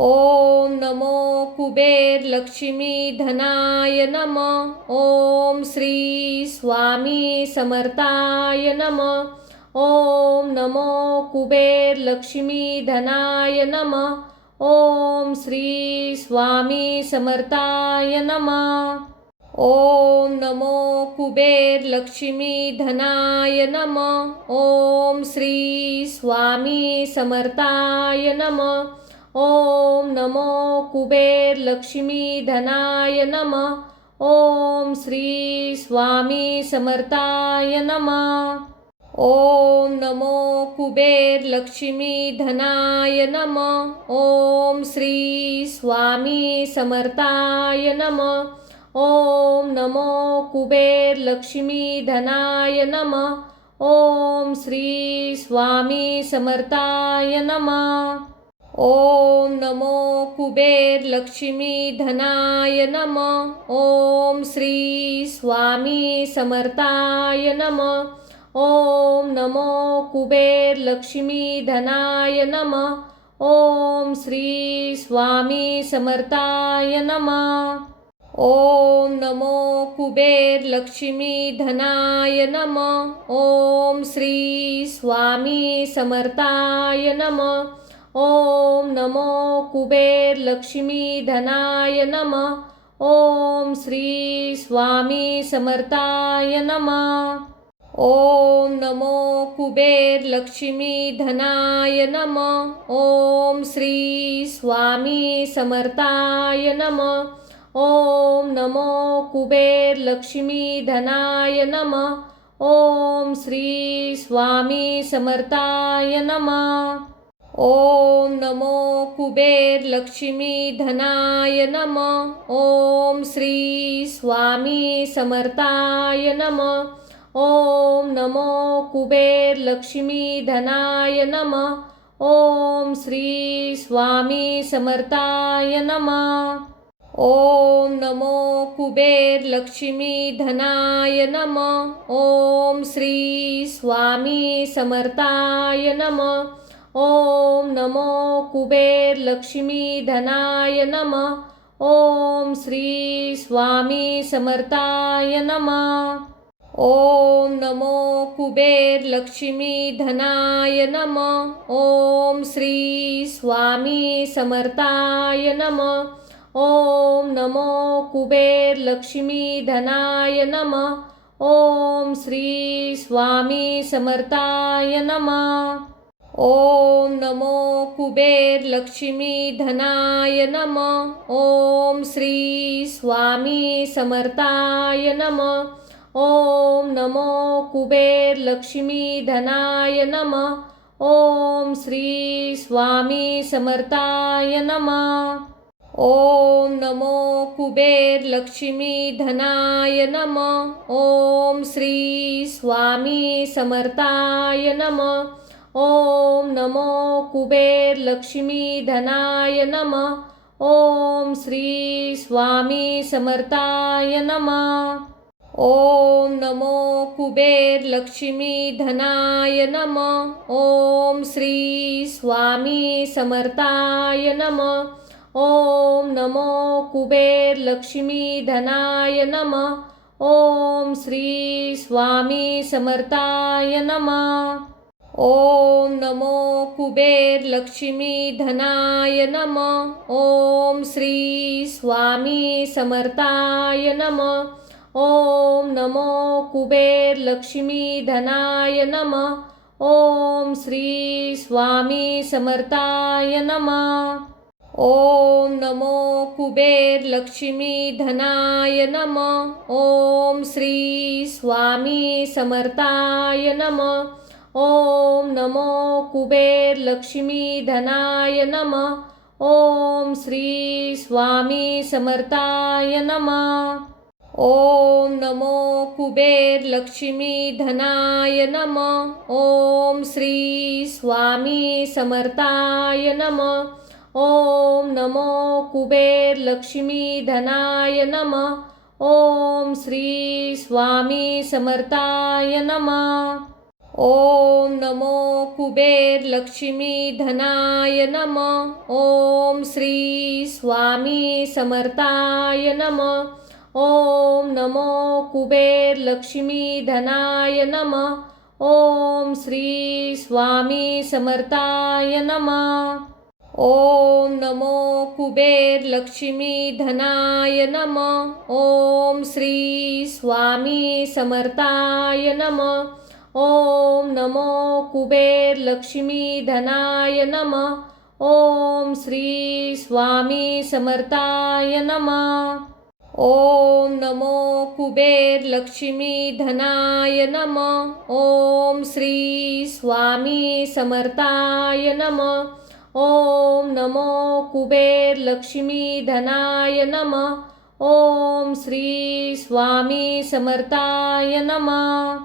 ओम नमो कुबेर लक्ष्मी धनाय नमः। ओम श्री स्वामी समर्थाय नमः। ओम नमो कुबेर लक्ष्मी धनाय नमः। ओम श्री स्वामी समर्थाय नमः। ओम नमो कुबेर लक्ष्मी धनाय नमः। ओम श्री स्वामी समर्थाय नमः। ओम नमो कुबेर लक्ष्मी धनाय नमः। ओम श्री स्वामी समर्थाय नमः। ओम नमो कुबेर लक्ष्मी धनाय नमः। ओम श्री स्वामी समर्थाय नमः। ओम नमो कुबेर लक्ष्मी धनाय नमः। ओम श्री स्वामी समर्थाय नमः। ओम नमो कुबेर लक्ष्मी धनाय नमः। ओम श्री स्वामी समर्थाय नमः। ओम नमो कुबेर लक्ष्मी धनाय नमः। ओम श्री स्वामी समर्थाय नमः। ओम नमो कुबेर लक्ष्मी धनाय नमः। ओम श्री स्वामी समर्थाय नमः। ओम नमो कुबेर लक्ष्मी धनाय नमः। ओम श्री स्वामी समर्थाय नमः। ओम नमो कुबेर लक्ष्मी धनाय नमः। ओम श्री स्वामी समर्थाय नमः। ओम नमो कुबेर लक्ष्मी धनाय नमः। ओम श्री स्वामी समर्थाय नमः। ओम नमो कुबेर लक्ष्मी धनाय नमः। ओम श्री स्वामी समर्थाय नमः। ओम नमो कुबेर लक्ष्मी धनाय नमः। ओम श्री स्वामी समर्थाय नमः। ओम नमो कुबेर लक्ष्मी धनाय नमः। ओम श्री स्वामी समर्थाय नमः। ओम नमो कुबेर लक्ष्मी धनाय नमः। ओम श्री स्वामी समर्थाय नमः। ओम नमो कुबेर लक्ष्मी धनाय नमः। ओम श्री स्वामी समर्थाय नमः। ओम नमो कुबेर लक्ष्मी धनाय नमः। ओम श्री स्वामी समर्थाय नमः। ओम नमो कुबेर लक्ष्मी धनाय नमः। ओम श्री स्वामी समर्थाय नमः। ओम नमो कुबेर लक्ष्मी धनाय नमः। ओम श्री स्वामी समर्थाय नमः। ओम नमो कुबेर लक्ष्मी धनाय नमः। ओम श्री स्वामी समर्थाय नमः। ओम नमो कुबेर लक्ष्मी धनाय नमः। ओम श्री स्वामी समर्थाय नमः। ओम नमो कुबेर लक्ष्मी धनाय नमः। ओम श्री स्वामी समर्थाय नमः। ओम नमो कुबेर लक्ष्मी धनाय नमः। ओम श्री स्वामी समर्थाय नमः। ओम नमो कुबेर लक्ष्मी धनाय नमः। ओम श्री स्वामी समर्थाय नमः। ओम नमो कुबेर लक्ष्मी धनाय नमः। ओम श्री स्वामी समर्थाय नमः। ओम नमो कुबेर लक्ष्मी धनाय नमः। ओम श्री स्वामी समर्थाय नमः। ओम नमो कुबेर लक्ष्मी धनाय नमः। ओम श्री स्वामी समर्थाय नमः। ओम नमो कुबेर लक्ष्मी धनाय नमः। ओम श्री स्वामी समर्थाय नमः। ओम नमो कुबेर लक्ष्मी धनाय नमः। ओम श्री स्वामी समर्थाय नमः। ओम नमो कुबेर लक्ष्मी धनाय नमः। ओम श्री स्वामी समर्थाय नमः। ओम नमो कुबेर लक्ष्मी धनाय नमः। ओम श्री स्वामी समर्थाय नमः। ओम नमो कुबेर लक्ष्मी धनाय नमः। ओम श्री स्वामी समर्थाय नमः। ओम नमो कुबेर लक्ष्मी धनाय नमः। ओम श्री स्वामी समर्थाय नमः। ओम नमो कुबेर लक्ष्मी धनाय नमः। ओम श्री स्वामी समर्थाय नमः। ओम नमो कुबेर लक्ष्मी धनाय नमः। ओम श्री स्वामी समर्थाय नमः।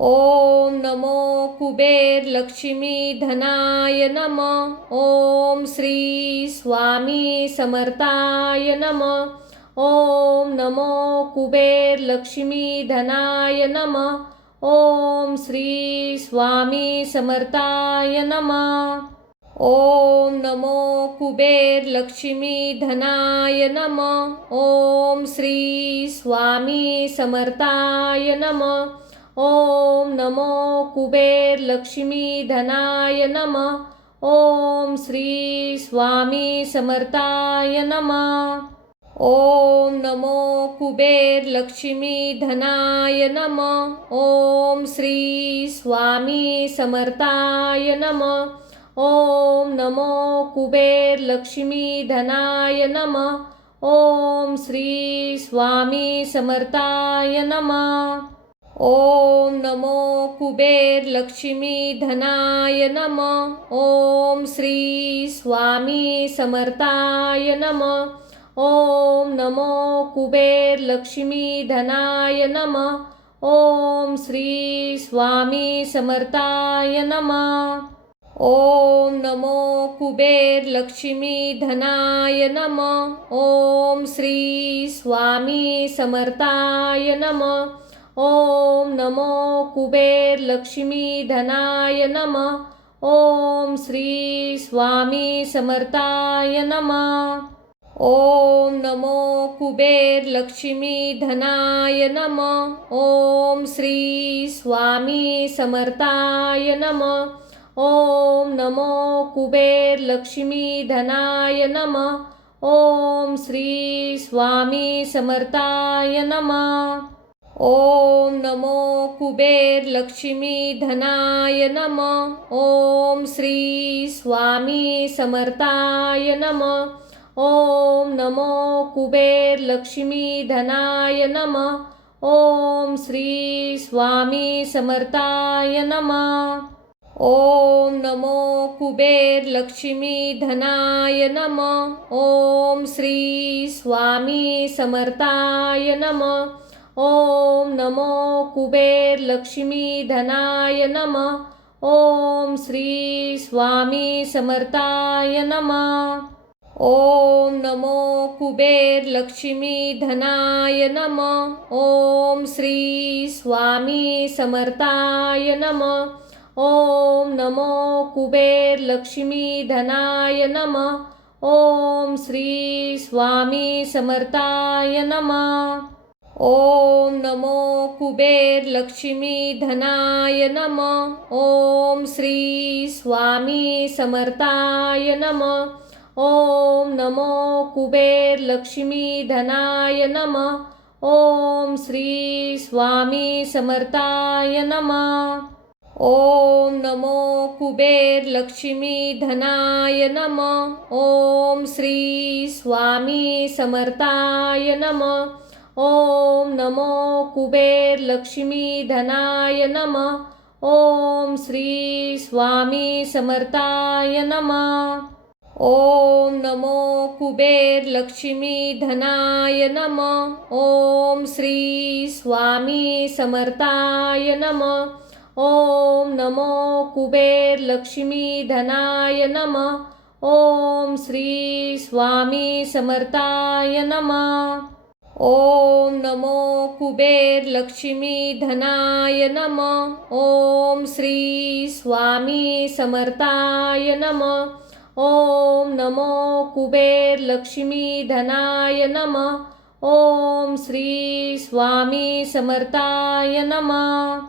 ओम नमो कुबेर लक्ष्मी धनाय नमः। ओम श्री स्वामी समर्थाय नमः। ओम नमो कुबेर लक्ष्मी धनाय नमः। ओम श्री स्वामी समर्थाय नमः। ओम नमो कुबेर लक्ष्मी धनाय नमः। ओम श्री स्वामी समर्थाय नमः। ओम नमो कुबेर लक्ष्मी धनाय नमः। ओम श्री स्वामी समर्थाय नमः। ओम नमो कुबेर लक्ष्मी धनाय नमः। ओम श्री स्वामी समर्थाय नमः। ओम नमो कुबेर लक्ष्मी धनाय नमः। ओम श्री स्वामी समर्थाय नमः। ओम नमो कुबेर लक्ष्मी धनाय नमः। ओम श्री स्वामी समर्थाय नमः। ओम नमो कुबेर लक्ष्मी धनाय नमः। ओम श्री स्वामी समर्थाय नमः। ओम नमो कुबेर लक्ष्मी धनाय नमः। ओम श्री स्वामी समर्थाय नमः। ओम नमो कुबेर लक्ष्मी धनाय नमः। ओम श्री स्वामी समर्थाय नमः। ओम नमो कुबेर लक्ष्मी धनाय नमः। ओम श्री स्वामी समर्थाय नमः। ओम नमो कुबेर लक्ष्मी धनाय नमः। ओम श्री स्वामी समर्थाय नमः। ओम नमो कुबेर लक्ष्मी धनाय नमः। ओम श्री स्वामी समर्थाय नमः। ओम नमो कुबेर लक्ष्मी धनाय नमः। ओम श्री स्वामी समर्थाय नमः। ओम नमो कुबेर लक्ष्मी धनाय नमः। ओम श्री स्वामी समर्थाय नमः। ओम नमो कुबेर लक्ष्मी धनाय नमः। ओम श्री स्वामी समर्थाय नमः। ओम नमो कुबेर लक्ष्मी धनाय नमः। ओम श्री स्वामी समर्थाय नमः। ओम नमो कुबेर लक्ष्मी धनाय नमः। ओम श्री स्वामी समर्थाय नमः। ओम नमो कुबेर लक्ष्मी धनाय नमः। ओम श्री स्वामी समर्थाय नमः। ओम नमो कुबेर लक्ष्मी धनाय नमः। ओम श्री स्वामी समर्थाय नमः। ओम नमो कुबेर लक्ष्मी धनाय नमः। ओम श्री स्वामी समर्थाय नमः। ओम नमो कुबेर लक्ष्मी धनाय नमः। ओम श्री स्वामी समर्थाय नमः। ओम नमो कुबेर लक्ष्मी धनाय नमः। ओम श्री स्वामी समर्थाय नमः। ओम नमो कुबेर लक्ष्मी धनाय नमः। ओम श्री स्वामी समर्थाय नमः। ओम ओम नमो कुबेर लक्ष्मी धनाय नमः. ओम श्री स्वामी समर्थाय नमः. ओम नमो कुबेर लक्ष्मी धनाय नमः. ओम श्री स्वामी समर्थाय नमः.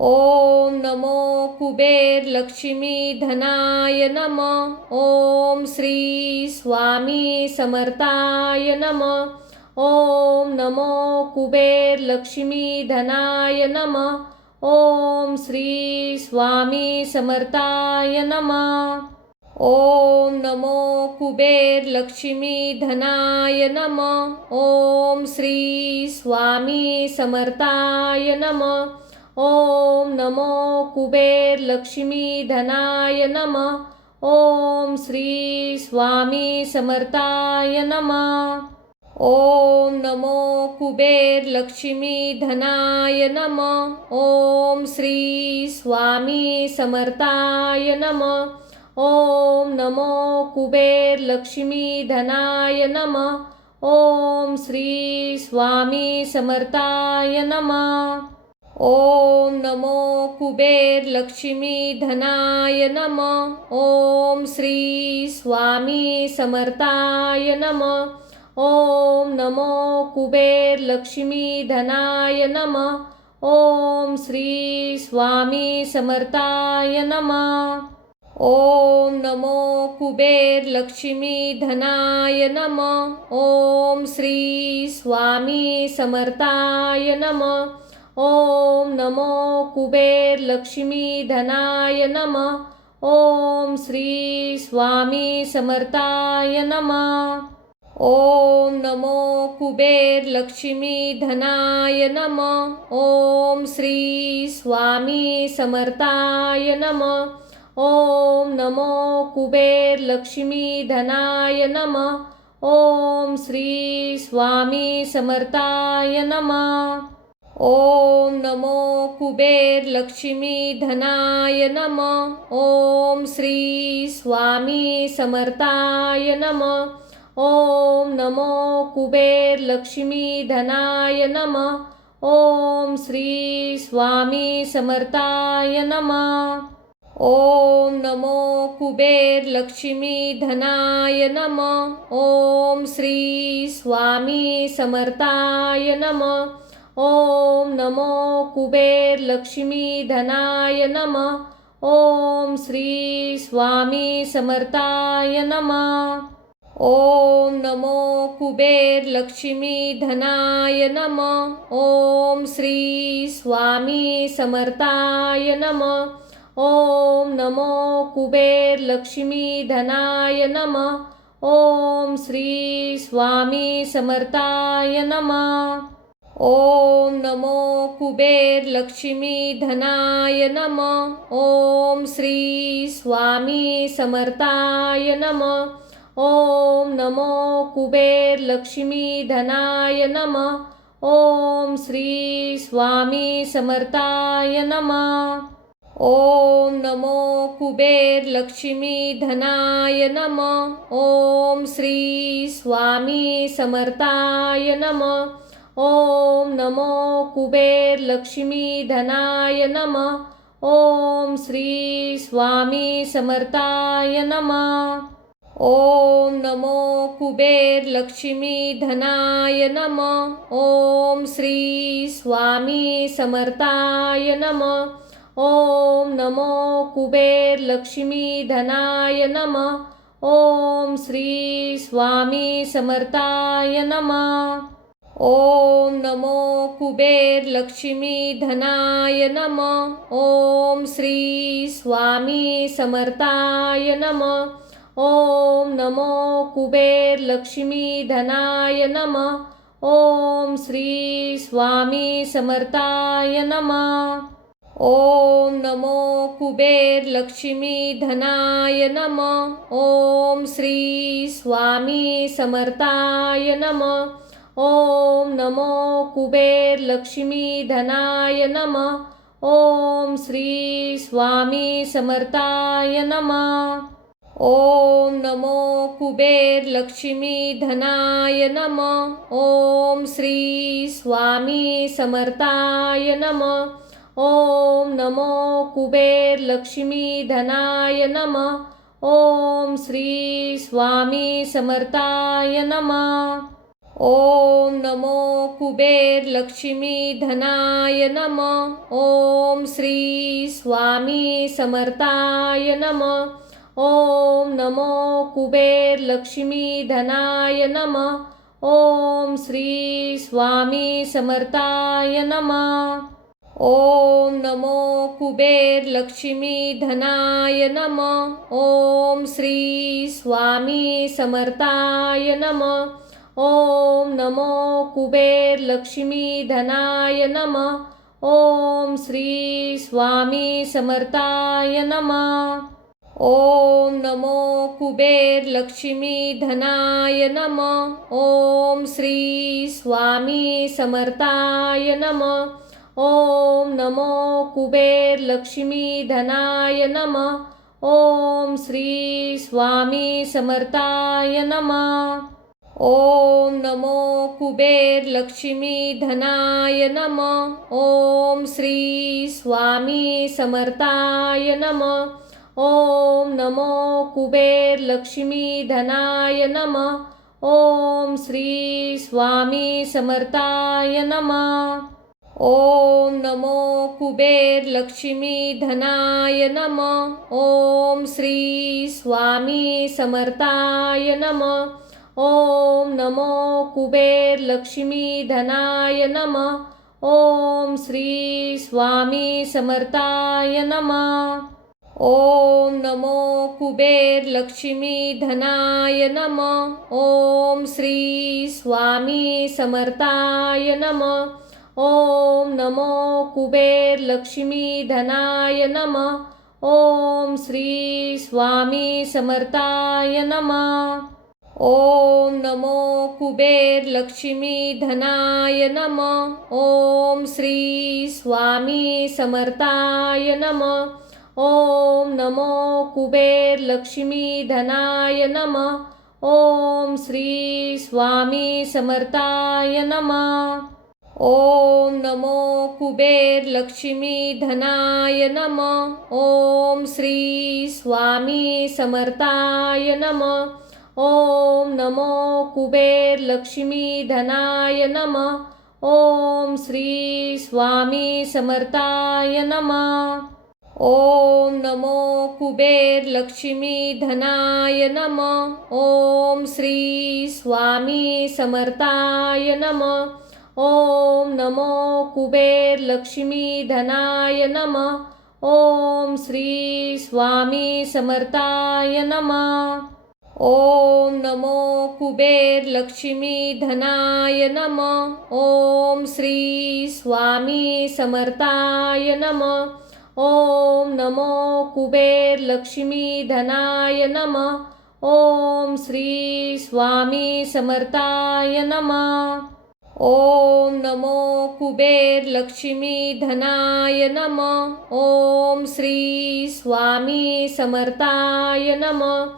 ओम नमो कुबेर लक्ष्मी धनाय नमः. ओम श्री स्वामी समर्थाय नमः. ओम नमो कुबेर लक्ष्मी धनाय नमः. ओम श्री स्वामी समर्थाय नमः. ओम नमो कुबेर लक्ष्मी धनाय नमः. ओम श्री स्वामी समर्थाय नमः. ओम नमो कुबेर लक्ष्मी धनाय नमः. ओम श्री स्वामी समर्थाय नमः. ओम नमो कुबेर लक्ष्मी धनाय नमः. ओम श्री स्वामी समर्थाय नमः. ओम नमो कुबेर लक्ष्मी धनाय नमः. ओम श्री स्वामी समर्थाय नमः. ओम नमो कुबेर लक्ष्मी धनाय नमः. ओम श्री स्वामी समर्थाय नमः. ओम नमो कुबेर लक्ष्मी धनाय नमः. ओम श्री स्वामी समर्थाय नमः. ओम नमो कुबेर लक्ष्मी धनाय नमः. ओम श्री स्वामी समर्थाय नमः. ओम नमो कुबेर लक्ष्मी धनाय नमः. ओम श्री स्वामी समर्थाय नमः. ओम नमो कुबेर लक्ष्मी धनाय नमः. ओम श्री स्वामी समर्थाय नमः. ओम नमो कुबेर लक्ष्मी धनाय नमः. ओम श्री स्वामी समर्थाय नमः. ओम नमो कुबेर लक्ष्मी धनाय नमः. ओम श्री स्वामी समर्थाय नमः. ओम नमो कुबेर लक्ष्मी धनाय नमः. ओम श्री स्वामी समर्थाय नमः. ओम नमो कुबेर लक्ष्मी धनाय नमः. ओम श्री स्वामी समर्थाय नमः. ओम नमो कुबेर लक्ष्मी धनाय नमः. ओम श्री स्वामी समर्थाय नमः. ओम नमो कुबेर लक्ष्मी धनाय नमः. ओम श्री स्वामी समर्थाय नमः. ओम नमो कुबेर लक्ष्मी धनाय नमः. ओम श्री स्वामी समर्थाय नमः. ओम नमो कुबेर लक्ष्मी धनाय नमः. ओम श्री स्वामी समर्थाय नमः. ओम नमो कुबेर लक्ष्मी धनाय नमः. ओम श्री स्वामी समर्थाय नमः. ओम नमो कुबेर लक्ष्मी धनाय नमः. ओम श्री स्वामी समर्थाय नमः. ओम नमो कुबेर लक्ष्मी धनाय नमः. ओम श्री स्वामी समर्थाय नमः. ओम नमो कुबेर लक्ष्मी धनाय नमः. ओम श्री स्वामी समर्थाय नमः. ओम नमो कुबेर लक्ष्मी धनाय नमः. ओम श्री स्वामी समर्थाय नमः. ओम नमो कुबेर लक्ष्मी धनाय नमः. ओम श्री स्वामी समर्थाय नमः. ओम नमो कुबेर लक्ष्मी धनाय नमः. ओम श्री स्वामी समर्थाय नमः. ओम नमो कुबेर लक्ष्मी धनाय नमः. ओम श्री स्वामी समर्थाय नमः. ओम नमो कुबेर लक्ष्मी धनाय नमः. ओम श्री स्वामी समर्थाय नमः. ओम नमो कुबेर लक्ष्मी धनाय नमः. ओम श्री स्वामी समर्थाय नमः. ओम नमो कुबेर लक्ष्मी धनाय नमः. ओम श्री स्वामी समर्थाय नमः. ओम नमो कुबेर लक्ष्मी धनाय नमः. ओम श्री स्वामी समर्थाय नमः. ओम नमो कुबेर लक्ष्मी धनाय नमः. ओम श्री स्वामी समर्थाय नमः. ओम नमो कुबेर लक्ष्मी धनाय नमः. ओम श्री स्वामी समर्थाय नमः. ओम नमो कुबेर लक्ष्मी धनाय नमः. ओम श्री स्वामी समर्थाय नमः. ओम नमो कुबेर लक्ष्मी धनाय नमः. ओम श्री स्वामी समर्थाय नमः. ओम नमो कुबेर लक्ष्मी धनाय नमः. ओम श्री स्वामी समर्थाय नमः. ओम नमो कुबेर लक्ष्मी धनाय नमः. ओम श्री स्वामी समर्थाय नमः. ओम नमो कुबेर लक्ष्मी धनाय नमः. ओम श्री स्वामी समर्थाय नमः. ओम नमो कुबेर लक्ष्मी धनाय नमः. ओम श्री स्वामी समर्थाय नमः. ओम नमो कुबेर लक्ष्मी धनाय नमः. ओम श्री स्वामी समर्थाय नमः. ओम नमो कुबेर लक्ष्मी धनाय नमः. ओम श्री स्वामी समर्थाय नमः. ओम नमो कुबेर लक्ष्मी धनाय नमः. ओम श्री स्वामी समर्थाय नमः. ओम नमो कुबेर लक्ष्मी धनाय नमः. ओम श्री स्वामी समर्थाय नमः. ओम नमो कुबेर लक्ष्मी धनाय नमः. ओम श्री स्वामी समर्थाय नमः. ओम नमो कुबेर लक्ष्मी धनाय नमः. ओम श्री स्वामी समर्थाय नमः. ओम नमो कुबेर लक्ष्मी धनाय नमः. ओम श्री स्वामी समर्थाय नमः. ओम नमो कुबेर लक्ष्मी धनाय नमः. ओम श्री स्वामी समर्थाय नमः. ओम नमो कुबेर लक्ष्मी धनाय नमः. ओम श्री स्वामी समर्थाय नमः. ओम नमो कुबेर लक्ष्मी धनाय नमः. ओम श्री स्वामी समर्थाय नमः. ओम नमो कुबेर लक्ष्मी धनाय नमः. ओम श्री स्वामी समर्थाय नमः. ओम नमो कुबेर लक्ष्मी धनाय नमः. ओम श्री स्वामी समर्थाय नमः.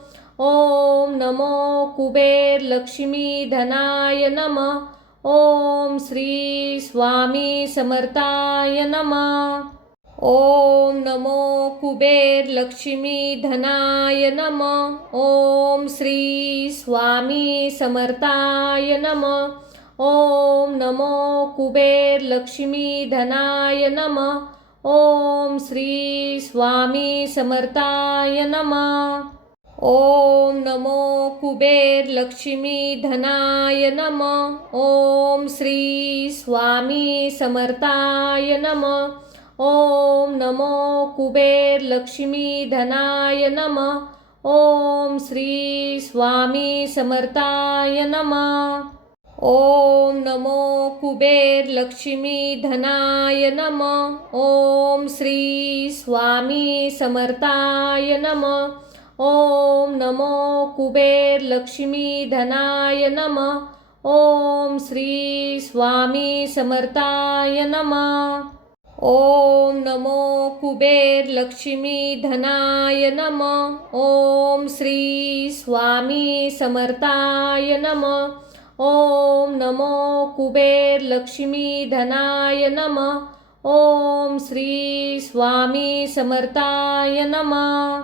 ओम नमो कुबेर लक्ष्मी धनाय नमः. ओम श्री स्वामी समर्थाय नमः. ओम नमो कुबेर लक्ष्मी धनाय नमः. ओम श्री स्वामी समर्थाय नमः. ओम नमो कुबेर लक्ष्मी धनाय नमः. ओम श्री स्वामी समर्थाय नमः. ओम नमो कुबेर लक्ष्मी धनाय नमः. ओम श्री स्वामी समर्थाय नमः. ओम नमो कुबेर लक्ष्मी धनाय नमः. ओम श्री स्वामी समर्थाय नमः. ओम नमो कुबेर लक्ष्मी धनाय नमः. ओम श्री स्वामी समर्थाय नमः. ओम नमो कुबेर लक्ष्मी धनाय नमः. ओम श्री स्वामी समर्थाय नमः. ओम नमो कुबेर लक्ष्मी धनाय नमः. ओम श्री स्वामी समर्थाय नमः. ओम नमो कुबेर लक्ष्मी धनाय नमः. ओम श्री स्वामी समर्थाय नमः.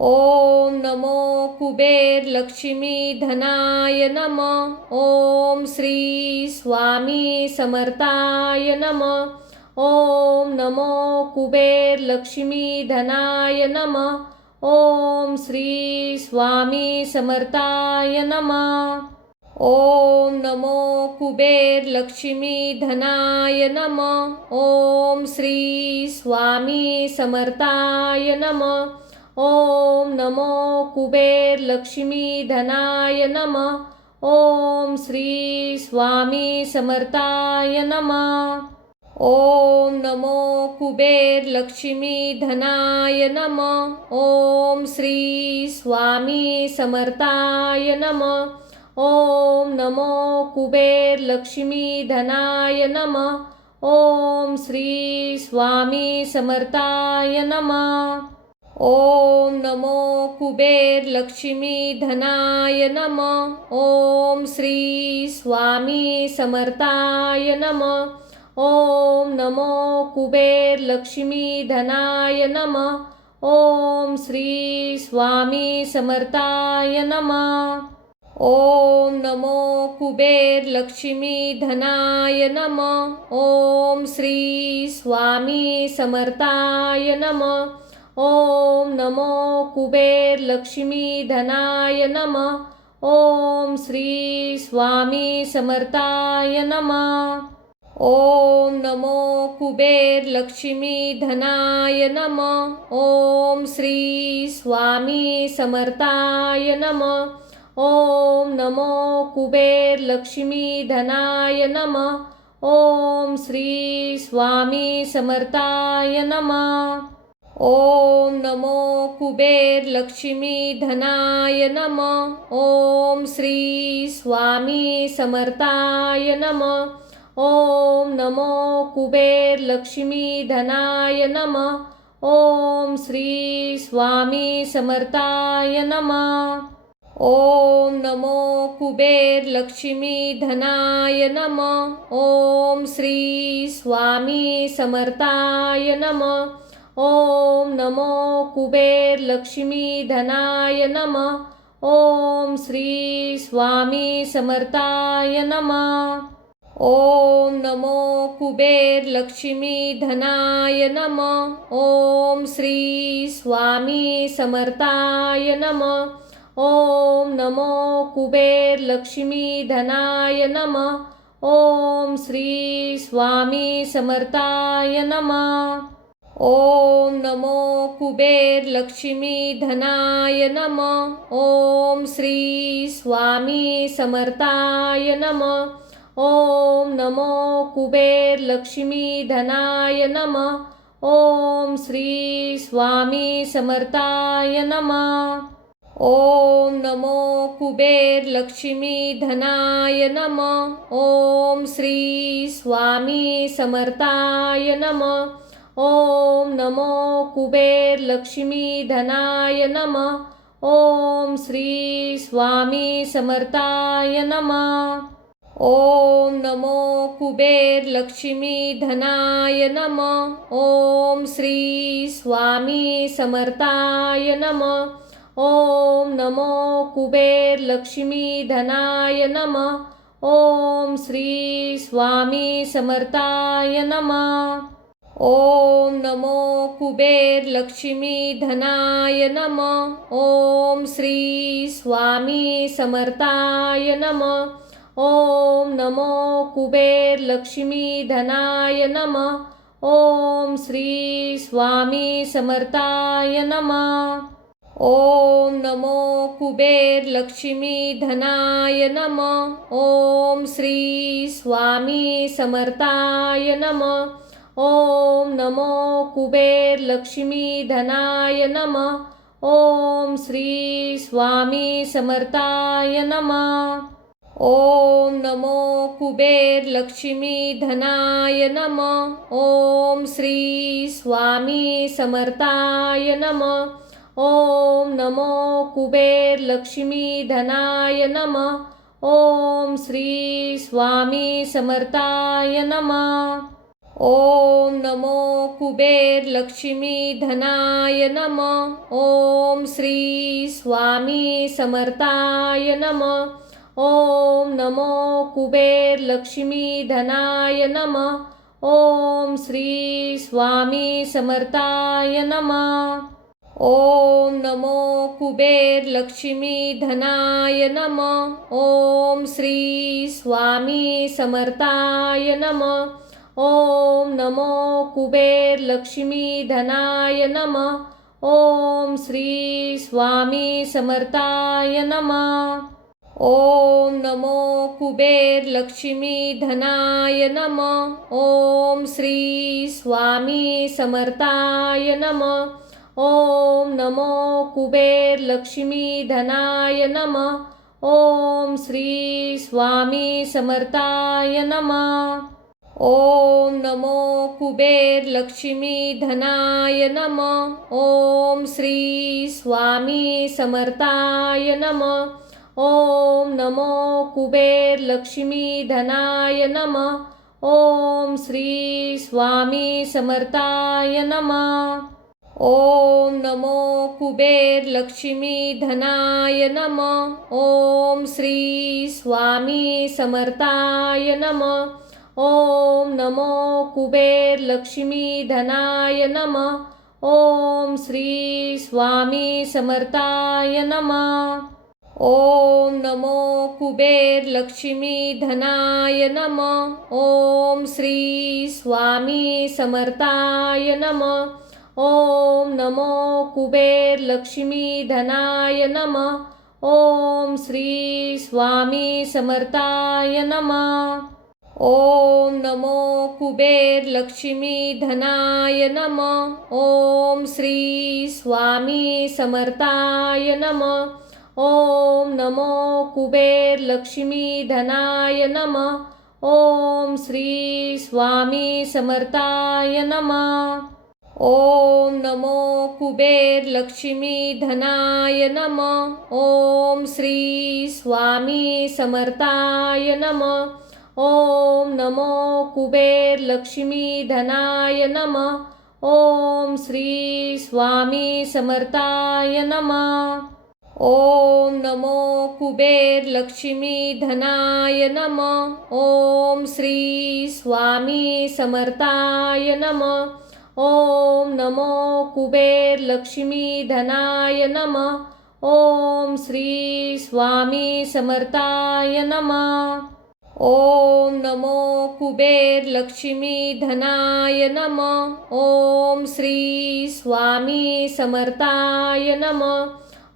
ओम नमो कुबेर लक्ष्मी धनाय नमः. ओम श्री स्वामी समर्थाय नमः. ओम नमो कुबेर लक्ष्मी धनाय नमः. ओम श्री स्वामी समर्थाय नमः. ओम नमो कुबेर लक्ष्मी धनाय नमः. ओम श्री स्वामी समर्थाय नमः. ओम नमो कुबेर लक्ष्मी धनाय नमः. ओम श्री स्वामी समर्थाय नमः. ओम नमो कुबेर लक्ष्मी धनाय नमः. ओम श्री स्वामी समर्थाय नमः. ओम नमो कुबेर लक्ष्मी धनाय नमः. ओम श्री स्वामी समर्थाय नमः. ओम नमो कुबेर लक्ष्मी धनाय नमः. ओम श्री स्वामी समर्थाय नमः. ओम नमो कुबेर लक्ष्मी धनाय नमः. ओम श्री स्वामी समर्थाय नमः. ओम नमो कुबेर लक्ष्मी धनाय नमः. ओम श्री स्वामी समर्थाय नमः. ओम नमो कुबेर लक्ष्मी धनाय नमः. ओम श्री स्वामी समर्थाय नमः. ओम नमो कुबेर लक्ष्मी धनाय नमः. ओम श्री स्वामी समर्थाय नमः. ओम नमो कुबेर लक्ष्मी धनाय नमः. ओम श्री स्वामी समर्थाय नमः. ओम नमो कुबेर लक्ष्मी धनाय नमः. ओम श्री स्वामी समर्थाय नमः. ओम नमो कुबेर लक्ष्मी धनाय नमः. ओम श्री स्वामी समर्थाय नमः. ओम नमो कुबेर लक्ष्मी धनाय नमः. ओम श्री स्वामी समर्थाय नमः. ओम नमो कुबेर लक्ष्मी धनाय नमः. ओम श्री स्वामी समर्थाय नमः. ओम नमो कुबेर लक्ष्मी धनाय नमः. ओम श्री स्वामी समर्थाय नमः. ओम नमो कुबेर लक्ष्मी धनाय नमः. ओम श्री स्वामी समर्थाय नमः. ओम नमो कुबेर लक्ष्मी धनाय नमः. ओम श्री स्वामी समर्थाय नमः. ओम नमो कुबेर लक्ष्मी धनाय नमः. ओम श्री स्वामी समर्थाय नमः. ओम नमो कुबेर लक्ष्मी धनाय नमः. ओम श्री स्वामी समर्थाय नमः. ओम नमो कुबेर लक्ष्मी धनाय नमः. ओम श्री स्वामी समर्थाय नमः. ओम नमो कुबेर लक्ष्मी धनाय नमः. ओम श्री स्वामी समर्थाय नमः. ओम नमो कुबेर लक्ष्मी धनाय नमः. ओम श्री स्वामी समर्थाय नमः. ओम नमो कुबेर लक्ष्मी धनाय नमः. ओम श्री स्वामी समर्थाय नमः. ओम नमो कुबेर लक्ष्मी धनाय नमः. ओम श्री स्वामी समर्थाय नमः. ओम नमो कुबेर लक्ष्मी धनाय नमः. ओम श्री स्वामी समर्थाय नमः. ओम नमो कुबेर लक्ष्मी धनाय नमः. ओम श्री स्वामी समर्थाय नमः. ओम नमो कुबेर लक्ष्मी धनाय नमः. ओम श्री स्वामी समर्थाय नमः. ओम नमो कुबेर लक्ष्मी धनाय नमः. ओम श्री स्वामी समर्थाय नमः. ओम नमो कुबेर लक्ष्मी धनाय नमः. ओम श्री स्वामी समर्थाय नमः. ओम नमो कुबेर लक्ष्मी धनाय नमः. ओम श्री स्वामी समर्थाय नमः. ओम नमो कुबेर लक्ष्मी धनाय नमः. ओम श्री स्वामी समर्थाय नमः. ओम नमो कुबेर लक्ष्मी धनाय नमः. ओम श्री स्वामी समर्थाय नमः. ओम नमो कुबेर लक्ष्मी धनाय नमः. ओम श्री स्वामी समर्थाय नमः. ओम नमो कुबेर लक्ष्मी धनाय नमः. ओम श्री स्वामी समर्थाय नमः. ओम नमो कुबेर लक्ष्मी धनाय नमः. ओम श्री स्वामी समर्थाय नमः. ओम नमो कुबेर लक्ष्मी धनाय नमः. ओम श्री स्वामी समर्थाय नमः. ओम नमो कुबेर लक्ष्मी धनाय नमः. ओम श्री स्वामी समर्थाय नमः. ओम नमो कुबेर लक्ष्मी धनाय नमः. ओम श्री स्वामी समर्थाय नमः. ओम नमो कुबेर लक्ष्मी धनाय नमः. ओम श्री स्वामी समर्थाय नमः. ओम नमो कुबेर लक्ष्मी धनाय नमः. ओम श्री स्वामी समर्थाय नमः. ओम नमो कुबेर लक्ष्मी धनाय नमः. ओम श्री स्वामी समर्थाय नमः. ओम नमो कुबेर लक्ष्मी धनाय नमः. ओम श्री स्वामी समर्थाय नमः. ओम नमो कुबेर लक्ष्मी धनाय नमः. ओम श्री स्वामी समर्थाय नमः. ओम नमो कुबेर लक्ष्मी धनाय नमः. ओम श्री स्वामी समर्थाय नमः. ओम नमो कुबेर लक्ष्मी धनाय नमः. ओम श्री स्वामी समर्थाय नमः. ओम नमो कुबेर लक्ष्मी धनाय नमः. ओम श्री स्वामी समर्थाय नमः. ओम नमो कुबेर लक्ष्मी धनाय नमः. ओम श्री स्वामी समर्थाय नमः.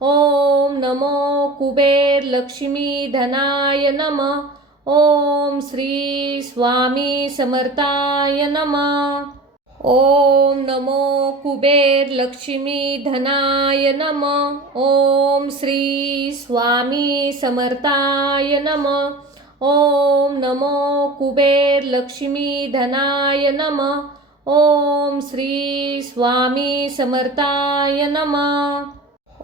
ओम नमो कुबेर लक्ष्मी धनाय नमः. ओम श्री स्वामी समर्थाय नमः. ओम नमो कुबेर लक्ष्मी धनाय नमः. ओम श्री स्वामी समर्थाय नमः. ओम नमो कुबेर लक्ष्मी धनाय नमः. ओम श्री स्वामी समर्थाय नमः.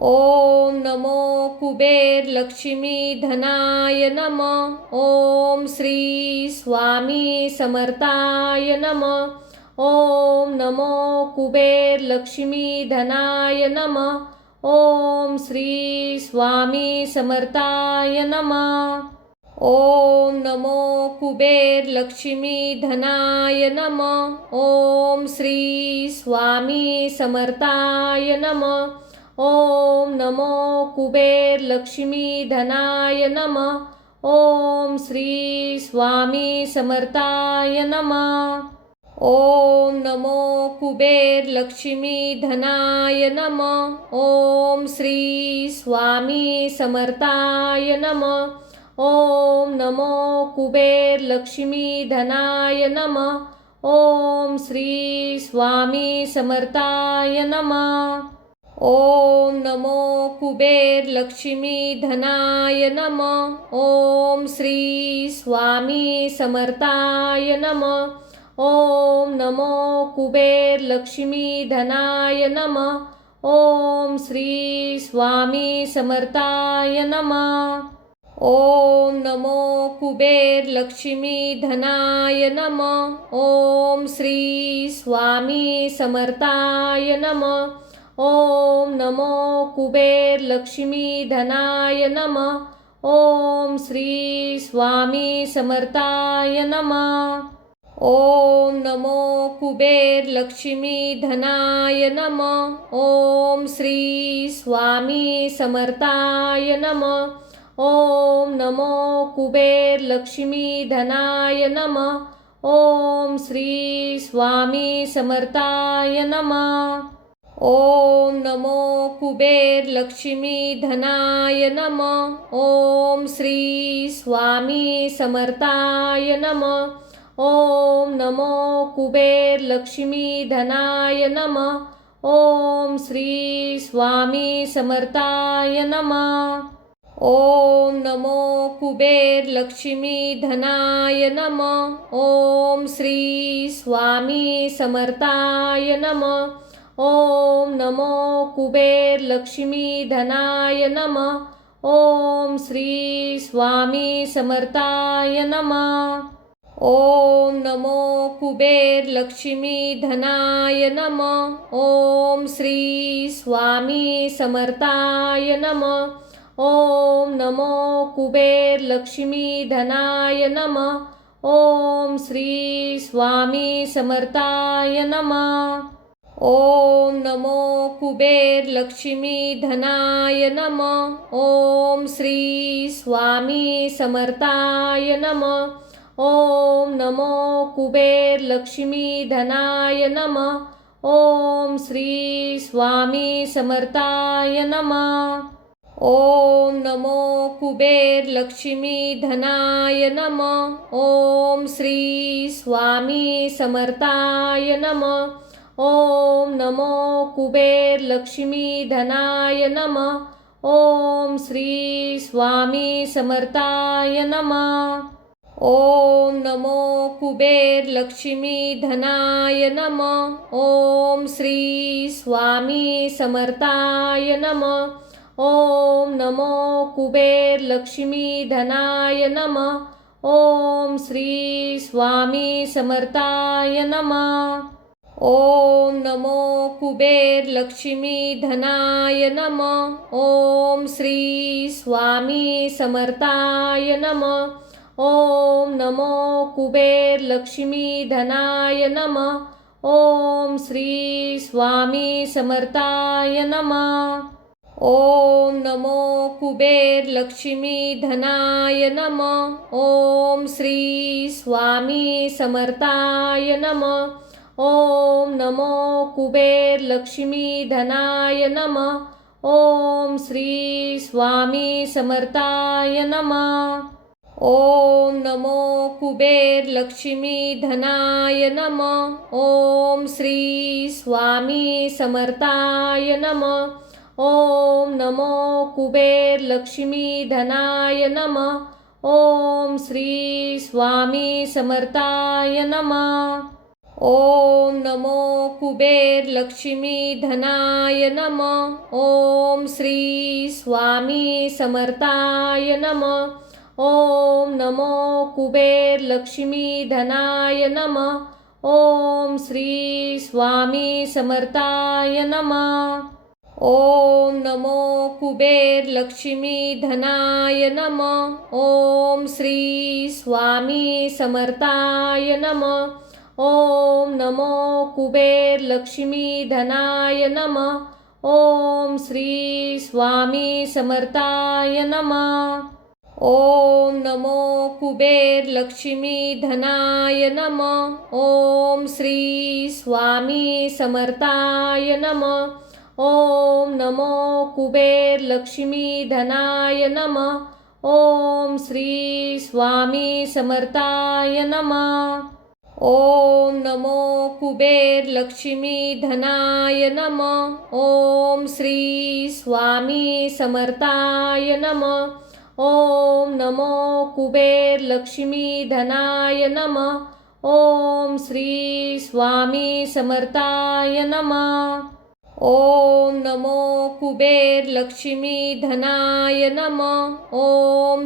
ओम नमो कुबेर लक्ष्मी धनाय नमः. ओम श्री स्वामी समर्थाय नमः. ओम नमो कुबेर लक्ष्मी धनाय नमः. ओम श्री स्वामी समर्थाय नमः. ओम नमो कुबेर लक्ष्मी धनाय नमः. ओम श्री स्वामी समर्थाय नमः. ओम नमो कुबेर लक्ष्मी धनाय नमः. ओम श्री स्वामी समर्थाय नमः. ओम नमो कुबेर लक्ष्मी धनाय नमः. ओम श्री स्वामी समर्थाय नमः. ओम नमो कुबेर लक्ष्मी धनाय नमः. ओम श्री स्वामी समर्थाय नमः. ओम नमो कुबेर लक्ष्मी धनाय नमः. ओम श्री स्वामी समर्थाय नमः. ओम नमो कुबेर लक्ष्मी धनाय नमः. ओम श्री स्वामी समर्थाय नमः. ओम नमो कुबेर लक्ष्मी धनाय नमः। ओम श्री स्वामी समर्थाय नमः। ओम नमो कुबेर लक्ष्मी धनाय नमः। ओम श्री स्वामी समर्थाय नमः। ओम नमो कुबेर लक्ष्मी धनाय नमः। ओम श्री स्वामी समर्थाय नमः। ओम नमो कुबेर लक्ष्मी धनाय नमः। ओम श्री स्वामी समर्थाय नमः। ओम नमो कुबेर लक्ष्मी धनाय नमः। ओम श्री स्वामी समर्थाय नमः। ओम नमो कुबेर लक्ष्मी धनाय नमः। ओम श्री स्वामी समर्थाय नमः। ओम नमो कुबेर लक्ष्मी धनाय नमः। ओम श्री स्वामी समर्थाय नमः। ओम नमो कुबेर लक्ष्मी धनाय नमः। ओम श्री स्वामी समर्थाय नमः। ओम नमो कुबेर लक्ष्मी धनाय नमः। ओम श्री स्वामी समर्थाय नमः। ओम नमो कुबेर लक्ष्मी धनाय नमः। ओम श्री स्वामी समर्थाय नमः। ओम नमो कुबेर लक्ष्मी धनाय नमः। ओम श्री स्वामी समर्थाय नमः। ओम नमो कुबेर लक्ष्मी धनाय नमः। ओम श्री स्वामी समर्थाय नमः। ओम नमो कुबेर लक्ष्मी धनाय नमः। ओम श्री स्वामी समर्थाय नमः। ओम नमो कुबेर लक्ष्मी धनाय नमः। ओम श्री स्वामी समर्थाय नमः। ओम नमो कुबेर लक्ष्मी धनाय नमः। ओम श्री स्वामी समर्थाय नमः। ओम नमो कुबेर लक्ष्मी धनाय नमः। ओम श्री स्वामी समर्थाय नमः। ओम नमो कुबेर लक्ष्मी धनाय नमः। ओम श्री स्वामी समर्थाय नमः। ओम नमो कुबेर लक्ष्मी धनाय नमः। ओम श्री स्वामी समर्थाय नमः। ओम नमो कुबेर लक्ष्मी धनाय नमः। ओम श्री स्वामी समर्थाय नमः। ओम नमो कुबेर लक्ष्मी धनाय नमः। ओम श्री स्वामी समर्थाय नमः। ओम नमो कुबेर लक्ष्मी धनाय नमः। ओम श्री स्वामी समर्थाय नमः। ओम नमो कुबेर लक्ष्मी धनाय नमः। ओम श्री स्वामी समर्थाय नमः। ओम नमो कुबेर लक्ष्मी धनाय नमः। ओम श्री स्वामी समर्थाय नमः। ओम नमो कुबेर लक्ष्मी धनाय नमः। ओम श्री स्वामी समर्थाय नमः। ओम नमो कुबेर लक्ष्मी धनाय नमः। ओम श्री स्वामी समर्थाय नमः। ओम नमो कुबेर लक्ष्मी धनाय नमः। ओम श्री स्वामी समर्थाय नमः। ओम नमो कुबेर लक्ष्मी धनाय नमः। ओम श्री स्वामी समर्थाय नमः। ओम नमो कुबेर लक्ष्मी धनाय नमः। ओम श्री स्वामी समर्थाय नमः। ओम नमो कुबेर लक्ष्मी धनाय नमः। ओम श्री स्वामी समर्थाय नमः। ओम नमो कुबेर लक्ष्मी धनाय नमः। ओम श्री स्वामी समर्थाय नमः। ओम नमो कुबेर लक्ष्मी धनाय नमः। ओम